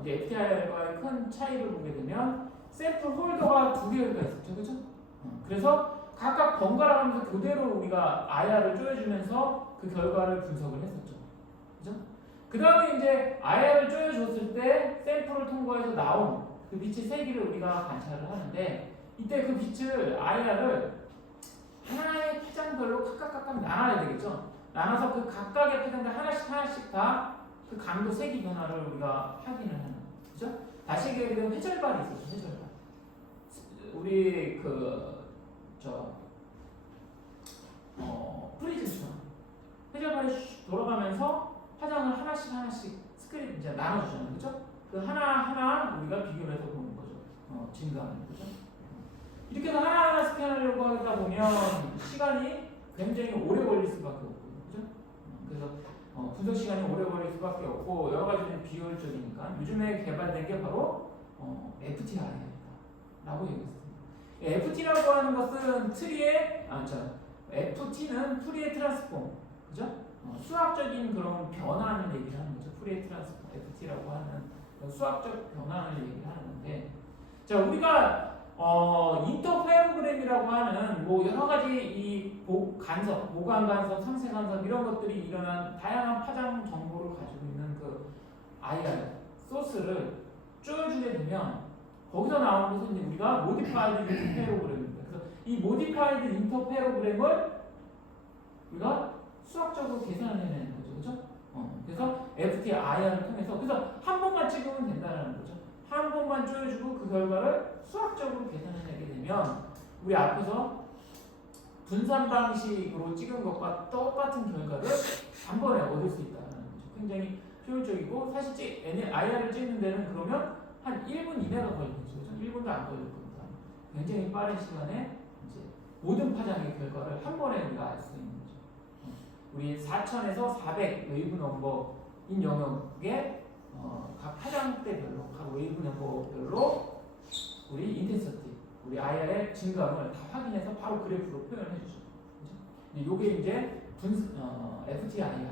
이제 FTIR과의 큰 차이를 보게 되면 샘플 홀더가 두 개가 있었죠, 그죠? 그래서 각각 번갈아 가면서 그대로 우리가 IR을 쪼여주면서 그 결과를 분석을 했었죠, 그죠? 그 다음에 이제 IR을 쪼여줬을 때 샘플을 통과해서 나온 그 빛의 세기를 우리가 관찰을 하는데 이때 그 빛을 IR을 하나의 파장별로 각각 나눠야 되겠죠. 나눠서 그 각각의 파장들 하나씩 다 그 강도 세기 변화를 우리가 확인을 하는, 그죠? 다시 얘기하면 회절발이 있었죠, 회절발. 우리 프리즘처럼 회절발이 돌아가면서 파장을 하나씩 스크린 이제 나눠주잖아요, 그죠? 그 하나 우리가 비교를 해서 보는 거죠. 증가하는 거죠. 이렇게 해서 하나하나 스캔하려고 하다 보면 시간이 굉장히 오래 걸릴 수밖에 없고요, 그죠? 그래서 분석 시간이 오래 걸릴 수밖에 없고 여러 가지는 비효율적이니까 요즘에 개발된 게 바로 FTI라고 얘기했습니다. FT라고 하는 것은 FT는 푸리에 트랜스폼, 그죠? 수학적인 그런 변화를 얘기를 하는 거죠. 푸리에 트랜스폼, FT라고 하는 수학적 변화를 얘기를 하는 건데, 자 우리가 인터페로그램이라고 하는 뭐 여러 가지 이 간섭, 모관 간섭, 상세 간섭 이런 것들이 일어난 다양한 파장 정보를 가지고 있는 그 IR 소스를 쪼여주게 되면 거기서 나오는 것은 이제 우리가 모디파이드 인터페로그램입니다. 그래서 이 모디파이드 인터페로그램을 우리가 수학적으로 계산을 해내는 거죠, 그렇죠? 그래서 FTIR을 통해서 그래서 한 번만 찍으면 된다는 거죠. 한 번만 쪼여주고 그 결과를 수학적으로 계산해내게 되면 우리 앞에서 분산 방식으로 찍은 것과 똑같은 결과를 한 번에 얻을 수 있다는 거죠. 굉장히 효율적이고 사실 IR을 찍는 데는 그러면 한 1분 이내가 걸리죠. 1분도 안 걸릴 겁니다. 굉장히 빠른 시간에 이제 모든 파장의 결과를 한 번에 우리가 알 수 있는 거죠. 우리 4000에서 400 웨이브 넘버인 영역에 각 파장대별로, 각 웨이브 넘버별로 우리 인텐시티, 우리 IR의 증감을 다 확인해서 바로 그래프로 표현해 주죠. 이게 이제 FTIR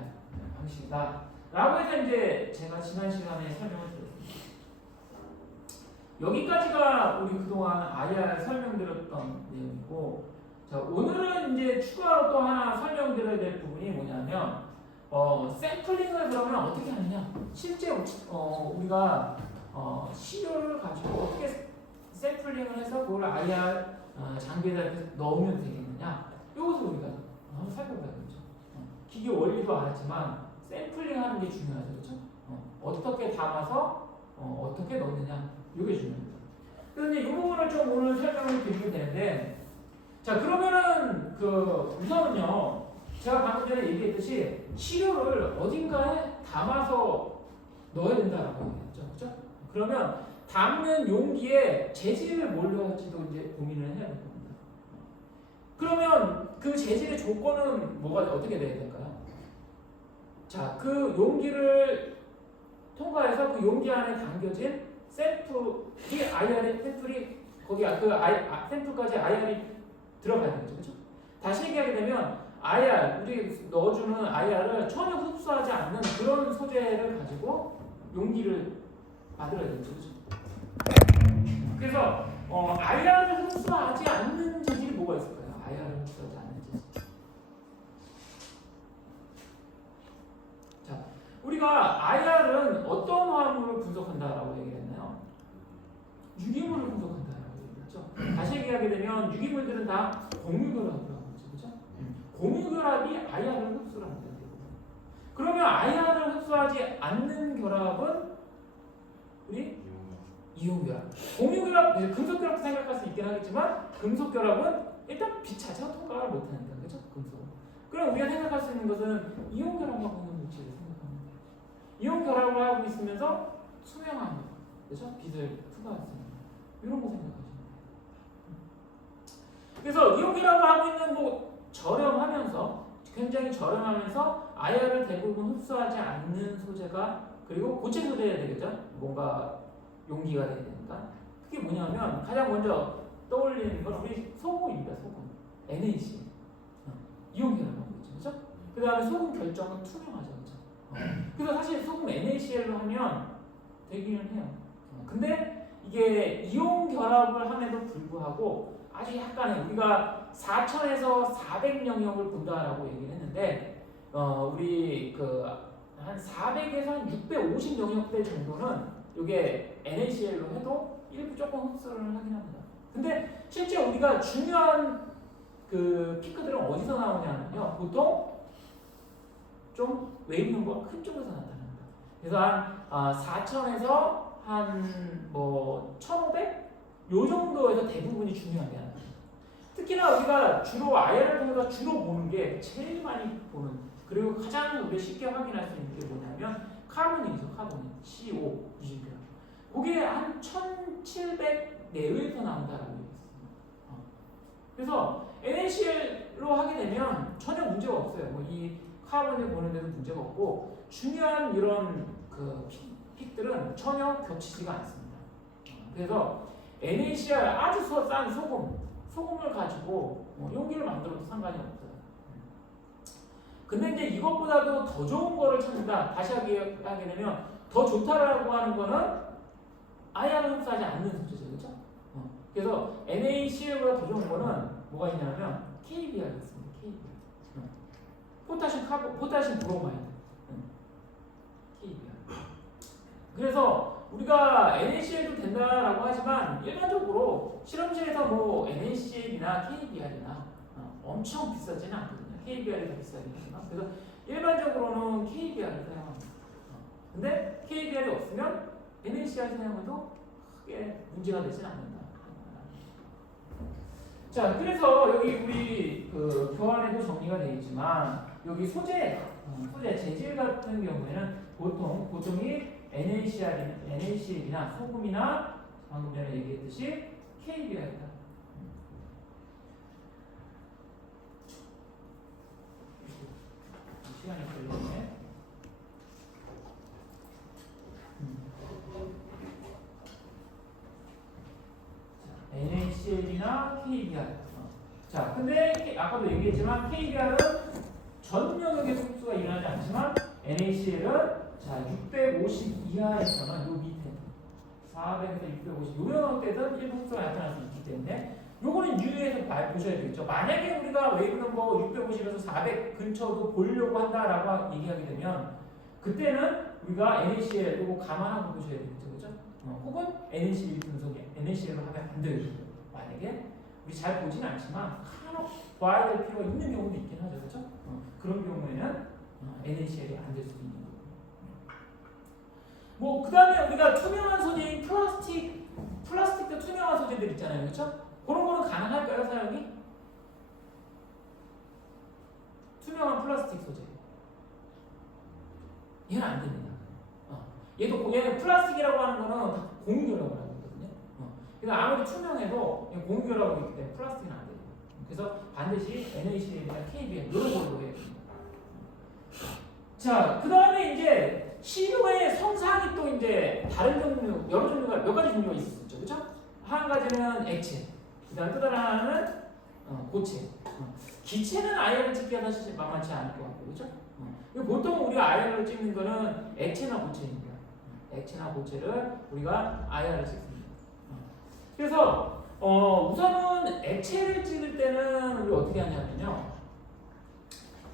방식이다. 라고 해서 이제 제가 지난 시간에 설명을 드렸습니다. 여기까지가 우리 그동안 IR 설명드렸던 내용이고, 자, 오늘은 이제 추가로 또 하나 설명드려야 될 부분이 뭐냐면, 샘플링을 그러면 어떻게 하느냐? 실제 우리가 시료를 가지고 어떻게 샘플링을 해서 그걸 IR 장비에다 이렇게 넣으면 되겠느냐? 이것을 우리가 한번 살펴봐야겠죠. 기계 원리도 알았지만 샘플링 하는 게 중요하죠, 그렇죠? 어떻게 담아서 어떻게 넣느냐, 이게 중요합니다. 그런데 이 부분을 좀 오늘 설명을 드리게 되는데, 자 그러면은 우선은요. 제가 방금 전에 얘기했듯이 시료를 어딘가에 담아서 넣어야 된다라고 얘기했죠, 그렇죠? 그러면 담는 용기에 재질을 뭘로 할지도 이제 고민을 해야 될 겁니다. 그러면 그 재질의 조건은 어떻게 돼야 될까요? 자, 그 용기를 통과해서 그 용기 안에 담겨진 샘플이 거기 샘플까지 IR이 들어가야 되겠죠, 그렇죠? 다시 얘기하게 되면 IR, 우리 넣어주는 IR을 전혀 흡수하지 않는 그런 소재를 가지고 용기를 만들어야 되죠, 그렇죠? 그래서 IR을 흡수하지 않는 재질이 뭐가 있을까요? IR을 흡수하지 않는 재질. 자, 우리가 IR은 어떤 화합물을 분석한다라고 얘기했나요? 유기물을 분석한다라고 얘기했죠. 다시 얘기하게 되면 유기물들은 다 공유결합을 하고 있죠, 그렇죠? 공유결합이 IR을 흡수를 한다는 거예요. 그러면 IR을 흡수하지 않는 결합은 우리 이온결합. 공유결합, 금속결합도 생각할 수 있긴 하겠지만 금속결합은 일단 빛 자체가 통과를 못하니까, 그렇죠? 금속. 그럼 우리가 생각할 수 있는 것은 이온결합하고 있는 물질을 생각하면 돼요. 이온결합을 하고 있으면서 투명한 거, 그렇죠? 빛을 투과할 수 있는 이런 거 생각하시면 돼요. 그래서 이온결합을 하고 있는 저렴하면서 굉장히 저렴하면서 IR을 대부분 흡수하지 않는 소재가, 그리고 고체 소재여야 되겠죠? 뭔가 용기가 돼야 되니까. 그게 뭐냐면 가장 먼저 떠올리는 건 우리 소금입니다. 소금, NaC. 이온결합하고 있죠, 그렇죠? 그 다음에 소금 결정은 투명하죠, 그렇죠? 그래서 사실 소금 NaCl로 하면 되기는 해요. 근데 이게 이온 결합을 함에도 불구하고 아주 약간의 우리가 4000에서 400 영역을 본다라고 얘기를 했는데 우리 한 400에서 한 650 영역대 정도는 이게 NaCl로 해도 일부 조금 흡수를 하긴 합니다. 근데 실제 우리가 중요한 그 피크들은 어디서 나오냐면요. 보통 좀 웨이브 넘버가 큰 쪽에서 나타납니다. 그래서 한 4000에서 한 뭐 1500? 요 정도에서 대부분이 중요하게 합니다. 특히나 우리가 주로 IR을 통해서 주로 보는 게 제일 많이 보는 그리고 가장 우리가 쉽게 확인할 수 있는 게 뭐냐면 카본이죠. 카본이 CO 유질결. 그게 한 1700 내외에서 나온다라고 얘기했습니다. 그래서 NaCl로 하게 되면 전혀 문제가 없어요. 뭐 이 카본을 보는 데도 문제가 없고 중요한 이런 그 픽들은 전혀 겹치지가 않습니다. 그래서 NaCl 아주 싼 소금을 가지고 용기를 만들어도 상관이 없어요. 근데 이제 이것보다도 더 좋은 거를 찾는다. 다시 하게 되면 더 좋다라고 하는 거는 아이언을 흡수하지 않는 소재죠, 그렇죠? 그래서 NaCl보다 더 좋은 거는 뭐가 있냐면 KBr이 있습니다. KBr. 포타슘 브로마이드. KBr. 그래서 우리가 NaCl도 된다라고 하지만 일반적으로 실험실에서 뭐 NaCl이나 KBr이나 엄청 비싸지는 않거든요. KBr이 더 비싸긴 하지만 그래서 일반적으로는 KBr을 사용합니다. 근데 KBr이 없으면 NaCl 사용해도 크게 문제가 되진 않는다. 자, 그래서 여기 우리 그 교환에도 정리가 되어 있지만 여기 소재 재질 같은 경우에는 보통이 NaCl이나 소금이나 방금 전에 얘기했듯이 KBr이다. 시간이 걸리네. NaCl이나 KBr. 자, 근데 아까도 얘기했지만 KBr은 전 영역의 흡수가 일어나지 않지만 NaCl은 자 650 이하에서는 요 밑에 400에서 650 요 영역대든 일부 흡수가 나타날 수 있기 때문에 요거는 유의해서 보셔야 되겠죠. 만약에 우리가 웨이브 넘버 650에서 400 근처도 보려고 한다라고 얘기하게 되면 그때는 우리가 NaCl 요거 감안하고 보셔야 되겠죠, 그렇죠? 혹은 NaCl 분석에 NaCl로 하면 안 돼요. 만약에 우리 잘 보진 않지만 간혹 봐야 될 필요가 있는 경우도 있긴 하죠, 그렇죠? 그런 경우에는 NaCl이 안 될 수도 있는 거고. 뭐 그다음에 우리가 투명한 소재인 플라스틱도 투명한 소재들 있잖아요, 그렇죠? 그런 거는 가능할까요, 사용이? 투명한 플라스틱 소재. 얘는 안 됩니다. 얘는 플라스틱이라고 하는 거는 공유결합을 하고 있거든요. 그래서 아무리 투명해도 공유결합이 있기 때문에 플라스틱은 안 돼요. 그래서 반드시 NaCl이나 KBr 이런 걸로 해야 됩니다. 자, 그 다음에 이제 시료의 성상이 또 이제 다른 종류, 여러 종류가 몇 가지 종류가 있었죠, 그렇죠? 한 가지는 액체, 그다음 또 다른 하나는 고체. 기체는 아이언을 찍기가 사실 만만치 않을 것 같고, 그렇죠? 보통 우리가 아이언을 찍는 거는 액체나 고체입니다. 액체나 고체를 우리가 아이언을 찍습니다. 그래서 우선은 액체를 찍을 때는 우리 어떻게 하냐면요.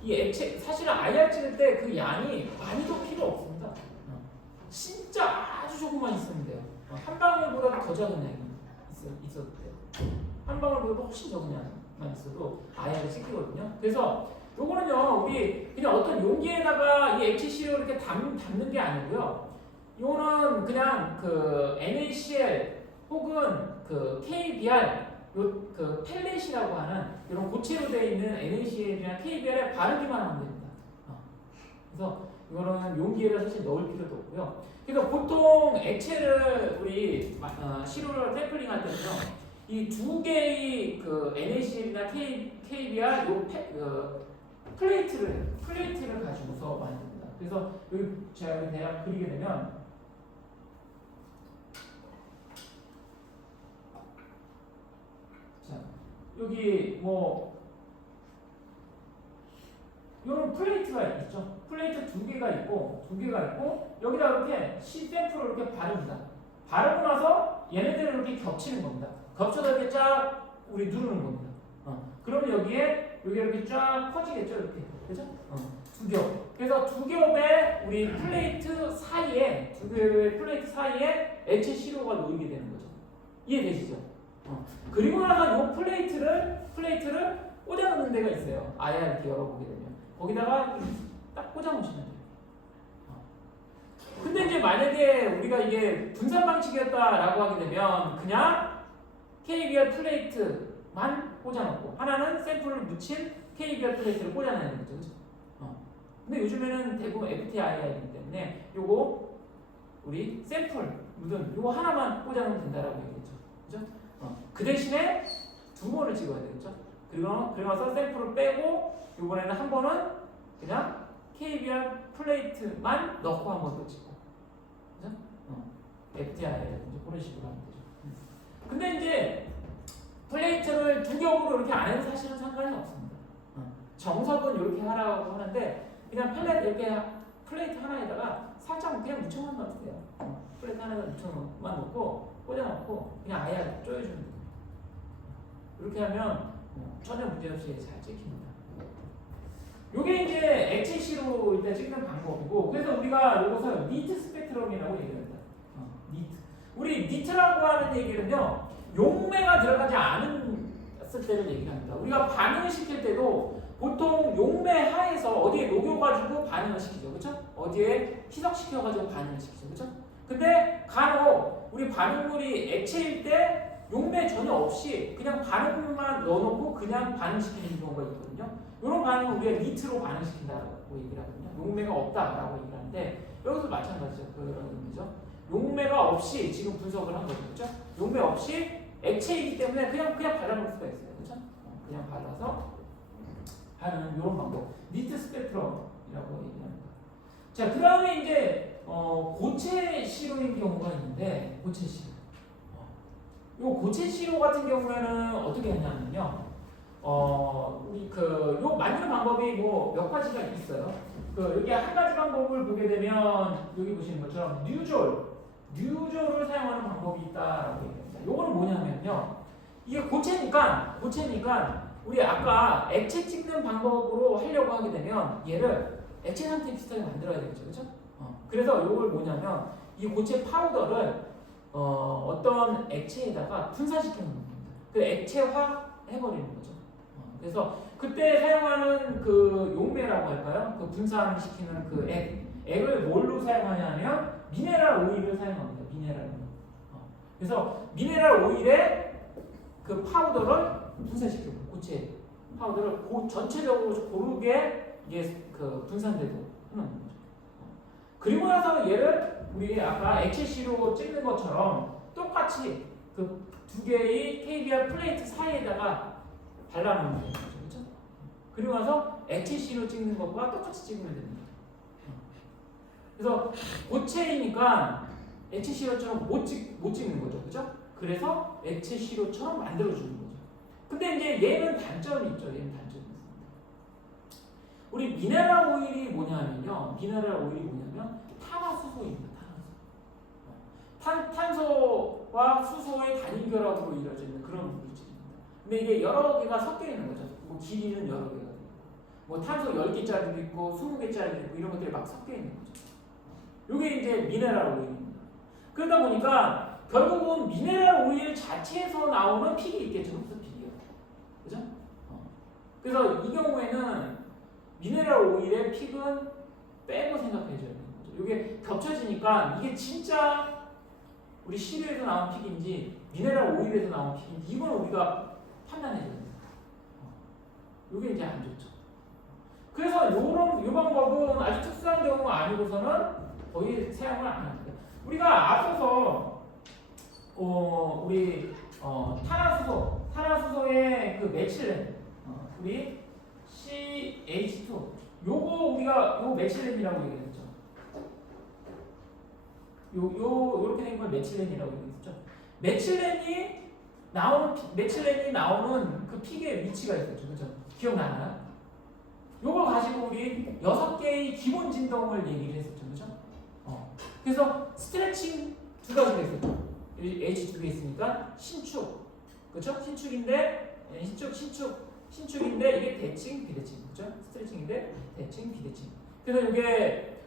이 액체 사실은 IR 찍을 때 그 양이 많이도 필요 없습니다. 진짜 아주 조금만 있으면 돼요. 한 방울보다 더 작은 양이 있어도 돼요. 한 방울보다 훨씬 적은 양만 있어도 IR을 찍히거든요. 그래서 요거는요 우리 그냥 어떤 용기에다가 이 액체 시료를 이렇게 담는 게 아니고요. 요거는 그냥 그 NaCl 혹은 그 KBr 그 펠렛이라고 하는 이런 고체로 되어 있는 NaCl이나 KBr에 바르기만 하면 됩니다. 그래서 이거는 용기에다 사실 넣을 필요도 없고요. 그래서 보통 액체를 우리 시료를 샘플링 할 때는요, 이 두 개의 그 NaCl이나 KBr 요 플레이트를 가지고서 만듭니다. 그래서 여기 제가 여기 대략 그리게 되면. 여기 뭐 이런 플레이트가 있죠. 플레이트 두 개가 있고 여기다 이렇게 C 샘플을 이렇게 바릅니다. 바르고 나서 얘네들을 이렇게 겹치는 겁니다. 겹쳐서 이렇게 쫙 우리 누르는 겁니다. 그러면 여기에 이렇게 쫙 퍼지겠죠, 이렇게. 그죠? 두 겹. 그래서 두 겹의 우리 플레이트 사이에 액체 시료가 놓이게 되는 거죠. 이해되시죠? 그리고 나서 이 플레이트를 꽂아놓는 데가 있어요. 아야 이렇게 열어보게 되면 거기다가 딱 꽂아놓으시면 돼요. 근데 이제 만약에 우리가 이게 분산 방식이었다라고 하게 되면 그냥 KBR 플레이트만 꽂아놓고 하나는 샘플을 묻힌 KBR 플레이트를 꽂아놔야 되는 거죠. 그죠? 근데 요즘에는 대부분 FTIR이기 때문에 요거 우리 샘플 묻은 요거 하나만 꽂아놓으면 된다라고 얘기했죠. 그죠? 그 대신에 두 번을 찍어야 되겠죠. 그리고 나서 샘플을 빼고 이번에는 한 번은 그냥 KBR 플레이트만 넣고 한 번 더 찍고, 그죠? FTI라든지 그런 식으로 하면 되죠. 근데 이제 플레이트를 두 겹으로 이렇게 안 해도 사실은 상관이 없습니다. 정석은 이렇게 하라고 하는데 그냥 플레이트 하나에다가 살짝 그냥 묻혀만 넣으세요. 플레이트 하나에다 묻혀만 넣고 꽂아놓고 그냥 아예 조여주면 돼요. 이렇게 하면 전혀 문제없이 잘 찍힙니다. 요게 이제 액체시로 일단 찍는 방법이고, 그래서 우리가 이것을 니트 스펙트럼이라고 얘기합니다. 니트. 우리 니트라고 하는 얘기는요, 용매가 들어가지 않았을 때를 얘기합니다. 우리가 반응을 시킬 때도 보통 용매 하에서 어디에 녹여가지고 반응을 시키죠, 그렇죠? 어디에 희석시켜가지고 반응을 시키죠, 그렇죠? 근데 간혹 우리 반응물이 액체일 때 용매 전혀 없이 그냥 반응물만 넣어놓고 그냥 반응시키는 경우가 있거든요. 이런 반응을 우리가 니트로 반응시킨다고 얘기를 하거든요. 용매가 없다라고 얘기를 하는데 여기서 마찬가지죠. 그런 의미죠. 용매가 없이 지금 분석을 한 거죠, 그렇죠? 용매 없이 액체이기 때문에 그냥 발라놓을 수가 있어요, 그렇죠? 그냥 발라서 하는 이런 방법, 니트 스펙트럼이라고 얘기합니다. 자, 그 다음에 이제 고체 시료인 경우가 있는데, 고체 시료. 요 고체 시료 같은 경우에는 어떻게 하냐면요, 우리 요 만드는 방법이 뭐 몇 가지가 있어요. 여기 한 가지 방법을 보게 되면 여기 보시는 것처럼 뉴졸을 사용하는 방법이 있다라고 얘기합니다. 요거는 뭐냐면요, 이게 고체니까 우리 아까 액체 찍는 방법으로 하려고 하게 되면 얘를 액체 상태 비슷하게 만들어야 되겠죠, 그렇죠? 그래서 요걸 뭐냐면 이 고체 파우더를 어떤 액체에다가 분산시켜 놓는 겁니다. 그 액체화 해버리는 거죠. 그래서 그때 사용하는 그 용매라고 할까요? 그 분산시키는 그 액을 뭘로 사용하냐면 미네랄 오일을 사용합니다. 미네랄 오일. 그래서 미네랄 오일에 그 파우더를 분산시키고 고체 파우더를 전체적으로 고르게 이게 그 분산되도록 하는 거죠. 그리고 나서 얘를 우리 아까 액체시로 찍는 것처럼 똑같이 그 두 개의 KBR 플레이트 사이에다가 발라놓는 거죠, 그렇죠? 그리고 나서 액체시로 찍는 것과 똑같이 찍으면 됩니다. 그래서 고체이니까 액체시로처럼 못 찍는 거죠, 그렇죠? 그래서 액체시로처럼 만들어주는 거죠. 근데 이제 얘는 단점이 있죠. 얘는 단점이 있습니다. 우리 미네랄 오일이 뭐냐면요, 탄화수소입니다. 탄소와 수소의 단일 결합으로 이루어져 있는 그런 물질입니다. 근데 이게 여러 개가 섞여 있는 거죠. 뭐 길이는 여러 개가 되고, 뭐 탄소 10개짜리도 있고 20개짜리도 있고 이런 것들이 막 섞여 있는 거죠. 이게 이제 미네랄 오일입니다. 그러다 보니까 결국은 미네랄 오일 자체에서 나오는 픽이 있겠죠. 흡수픽이요. 그죠? 그래서 이 경우에는 미네랄 오일의 픽은 빼고 생각해줘야 되는 거죠. 이게 겹쳐지니까 이게 진짜 우리 시료에서 나온 픽인지 미네랄 오일에서 나온 픽인지 이건 우리가 판단해줘야 됩니다. 이게 이제 안 좋죠. 그래서 이 방법은 아주 특수한 경우가 아니고서는 거의 사용을 안 합니다. 우리가 앞서서 우리 탄화수소의 그 메칠렌, 우리 CH2 요거 우리가 요 메칠렌이라고 얘기했죠. 요렇게 된 걸 메칠렌이라고 얘기했죠. 메칠렌이 나오는 그 픽의 위치가 있었죠, 그죠? 기억나나요? 요걸 가지고 우리 6개의 기본 진동을 얘기를 했었죠. 그죠? 그래서 스트레칭 두 가지가 있었죠. H 두 개 있으니까 신축. 그죠? 신축인데 신축인데 이게 대칭, 비대칭. 그죠? 스트레칭인데 대칭, 비대칭. 그래서 이게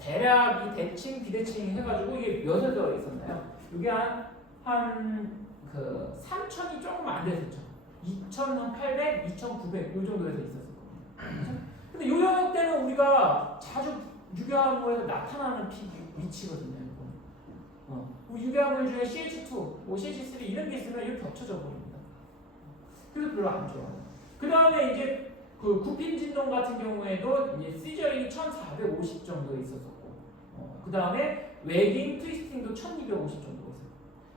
대략 이 대칭, 비대칭 해가지고 이게 몇에 들어 있었나요? 이게 한 3,000이 조금 안 됐었죠. 2,800, 2,900 요 정도에서 있었을 거예요. 근데 요 영역 때는 우리가 자주 유기화합물에서 나타나는 위치거든요. 유기화물 중에 CH2, 뭐 CH3 이런 게 있으면 이렇게 겹쳐져 버립니다. 그래서 별로 안 좋아요. 그 다음에 이제 그 구핀 진동 같은 경우에도 이제 시저링이 1,450 정도에 있었었고, 그 다음에 웨깅, 트위스팅도 1,250 정도가 있어요.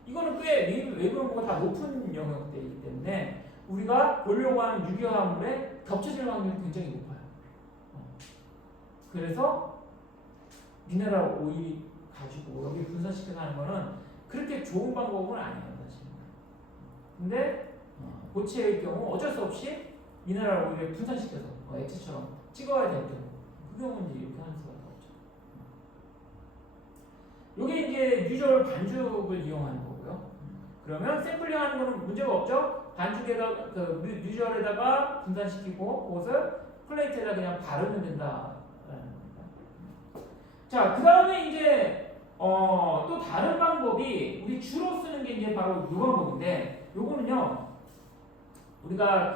이거는 꽤 외부용어가 다 높은 영역대이기 때문에 우리가 보려고 하는 유기화합물에 겹쳐질 확률이 굉장히 높아요. 그래서 미네랄 오일 가지고 여기 분산시켜서 하는 거는 그렇게 좋은 방법은 아니에요, 사실. 근데 고체의 경우 어쩔 수 없이 미네랄 오일을 분산시켜서 액체처럼 찍어야 될 경우 그 경우는 이제 이렇게 하는 수밖에 없죠. 이게 이제 유절 반죽을 이용하는 거고요. 그러면 샘플링 하는 거는 문제가 없죠. 반죽에다 유절에다가 분산시키고 그것을 플레이트에다 그냥 바르면 된다라는 겁니다. 자, 그 다음에 이제 또 다른 방법이 우리 주로 쓰는 게 이제 바로 이 방법인데, 요거는요 우리가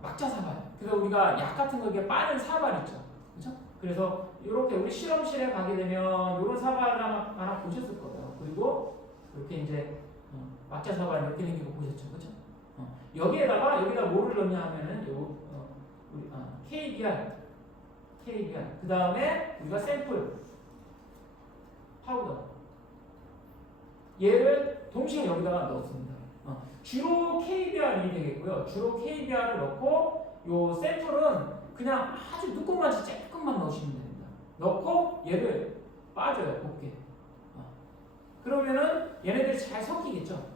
막자 사발. 그래서 우리가 약 같은 거 이렇게 빠는 사발 있죠, 그렇죠? 그래서 이렇게 우리 실험실에 가게 되면 이런 사발 하나 보셨을 거예요. 그리고 이렇게 이제 막자 사발 이렇게 생긴 거 보셨죠, 그렇죠? 여기다 뭐를 넣냐 하면은 KBR. 그 다음에 우리가 샘플 파우더 얘를 동시에 여기다가 넣었습니다. 주로 KBR이 되겠고요. 주로 KBR을 넣고 요 샘플은 그냥 아주 누구만 조금만 넣으시면 됩니다. 넣고 얘를 빠져요, 곱게. 그러면은 얘네들이 잘 섞이겠죠,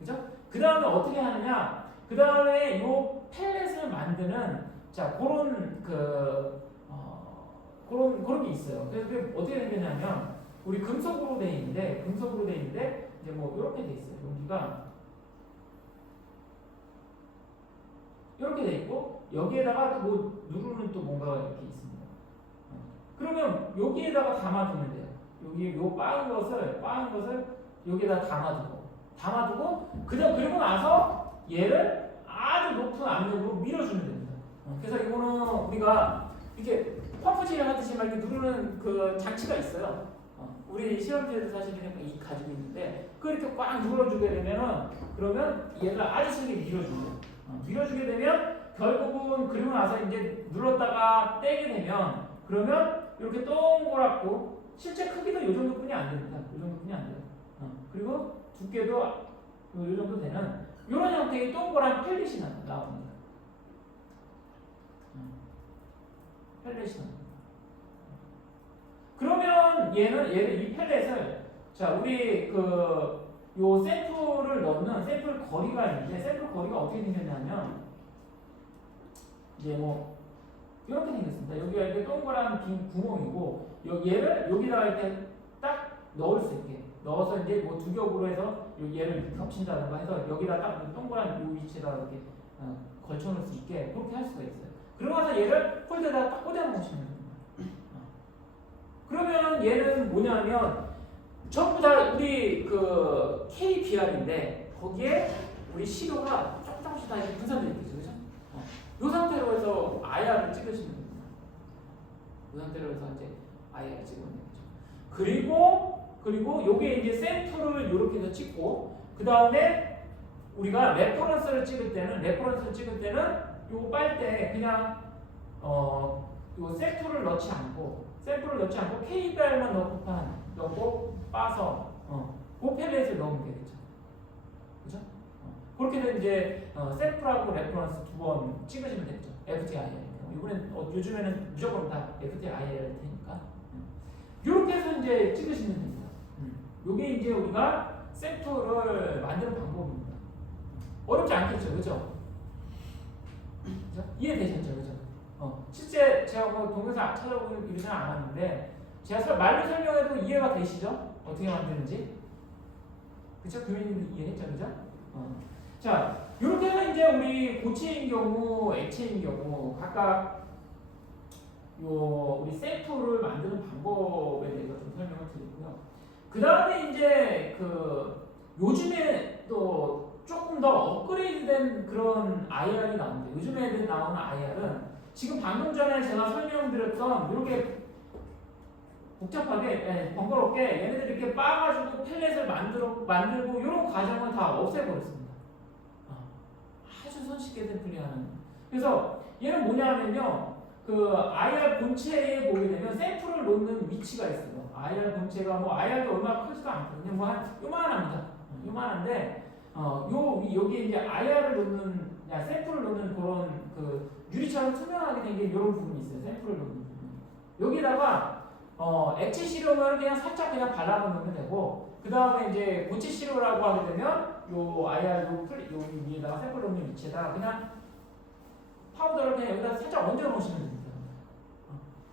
그죠? 그 다음에 어떻게 하느냐? 그 다음에 요 펠렛을 만드는 그런 게 있어요. 그래서 그게 어떻게 생겼냐면 우리 금속으로 돼 있는데 이제 뭐 이렇게 돼 있어요. 용기가 이렇게 돼 있고 여기에다가 뭐 누르는 또 뭔가가 이렇게 있습니다. 그러면 여기에다가 담아두면 돼요. 여기 요 빠은 것을 여기에다 담아두고 그리고 나서 얘를 아주 높은 압력으로 밀어주면 됩니다. 그래서 이거는 우리가 이렇게 펌프질 하듯이 막 이렇게 누르는 그 장치가 있어요. 우리 시험실에도 사실 이 가지고 있는데 그렇게 꽉 눌러주게 되면은 그러면 얘를 아주 세게 밀어주게 되면 결국은 그리고 나서 이제 눌렀다가 떼게 되면 그러면 이렇게 동그랗고 실제 크기도 이 정도뿐이 안 됩니다. 이 정도뿐이 안 돼요. 그리고 두께도 이 정도 되는 이런 형태의 동그란 펠릿이 나옵니다. 펠렛이 나옵니다. 그러면 얘를 이 펠렛을 우리 요 샘플을 넣는 샘플 거리가 있는데 샘플 거리가 어떻게 생겼냐면 이제 뭐 이렇게 생겼습니다. 여기가 이렇게 동그란 빈 구멍이고 얘를 여기다가 이렇게 딱 넣을 수 있게 넣어서 이제 뭐 두 겹으로 해서 얘를 겹친다든가 해서 여기다 딱 동그란 요 위치에다 이렇게 걸쳐놓을 수 있게 그렇게 할 수가 있어요. 그러고 나서 얘를 폴더에다가 딱 꽂아놓으시면 됩니다. 그러면 얘는 뭐냐면 전부 다 우리 KBR인데 거기에 우리 시료가 조금씩 다 이렇게 분산되어 있겠죠, 그죠? 이 상태로 해서 IR을 찍으시면 됩니다. 이 상태로 해서 이제 IR을 찍으면 되죠. 그리고 요게 이제 샘플을 이렇게 해서 찍고 그 다음에 우리가 레퍼런스를 찍을 때는 요 빨대 그냥 요 샘플을 넣지 않고 KBR만 넣고 빠서 그 펠렛을 넣으면 되겠죠. 그죠? 그렇게 되면 이제 샘플하고 레퍼런스 두 번 찍으시면 되겠죠. FTIR. 이번엔 요즘에는 무조건 다 FTIR 테니까. 이렇게 해서 이제 찍으시면 됩니다. 요게 이제 우리가 샘플을 만드는 방법입니다. 어렵지 않겠죠, 그죠? 그죠? 이해되셨죠? 그죠? 실제 제가 뭐 동영상 찾아보고 이러진 않았는데 제가 말로 설명해도 이해가 되시죠? 어떻게 만드는지? 그쵸? 교민님도 이해했죠? 그죠? 자, 이렇게 해서 이제 우리 고체인 경우, 액체인 경우 각각 우리 샘플을 만드는 방법에 대해서 좀 설명을 드리고요. 그 다음에 이제 요즘에 또 조금 더 업그레이드된 그런 IR이 나오는데 요즘에 나오는 IR은 지금 방금 전에 제가 설명드렸던 이렇게 복잡하게 번거롭게 얘네들 이렇게 빻아가지고 펠렛을 만들고 이런 과정을 다 없애버렸습니다. 아주 손쉽게 분리하는. 그래서 얘는 뭐냐면요. IR 본체에 보게 되면 샘플을 놓는 위치가 있어요. IR 본체가 뭐 IR도 얼마 크지도 않거든요. 뭐 한 요만합니다. 요만한데 여기 이제 IR을 놓는 샘플을 놓는 그런 유리처럼 투명하게 된 게 이런 부분이 있어요. 샘플을 놓는 부분. 여기다가 액체 시료를 그냥 살짝 그냥 발라놓으면 되고 그 다음에 이제 고체 시료라고 하게 되면 요 IR 여기 위에다가 샘플 놓는 위치에다가 그냥 파우더를 그냥 여기다 살짝 얹어 놓으시면 됩니다.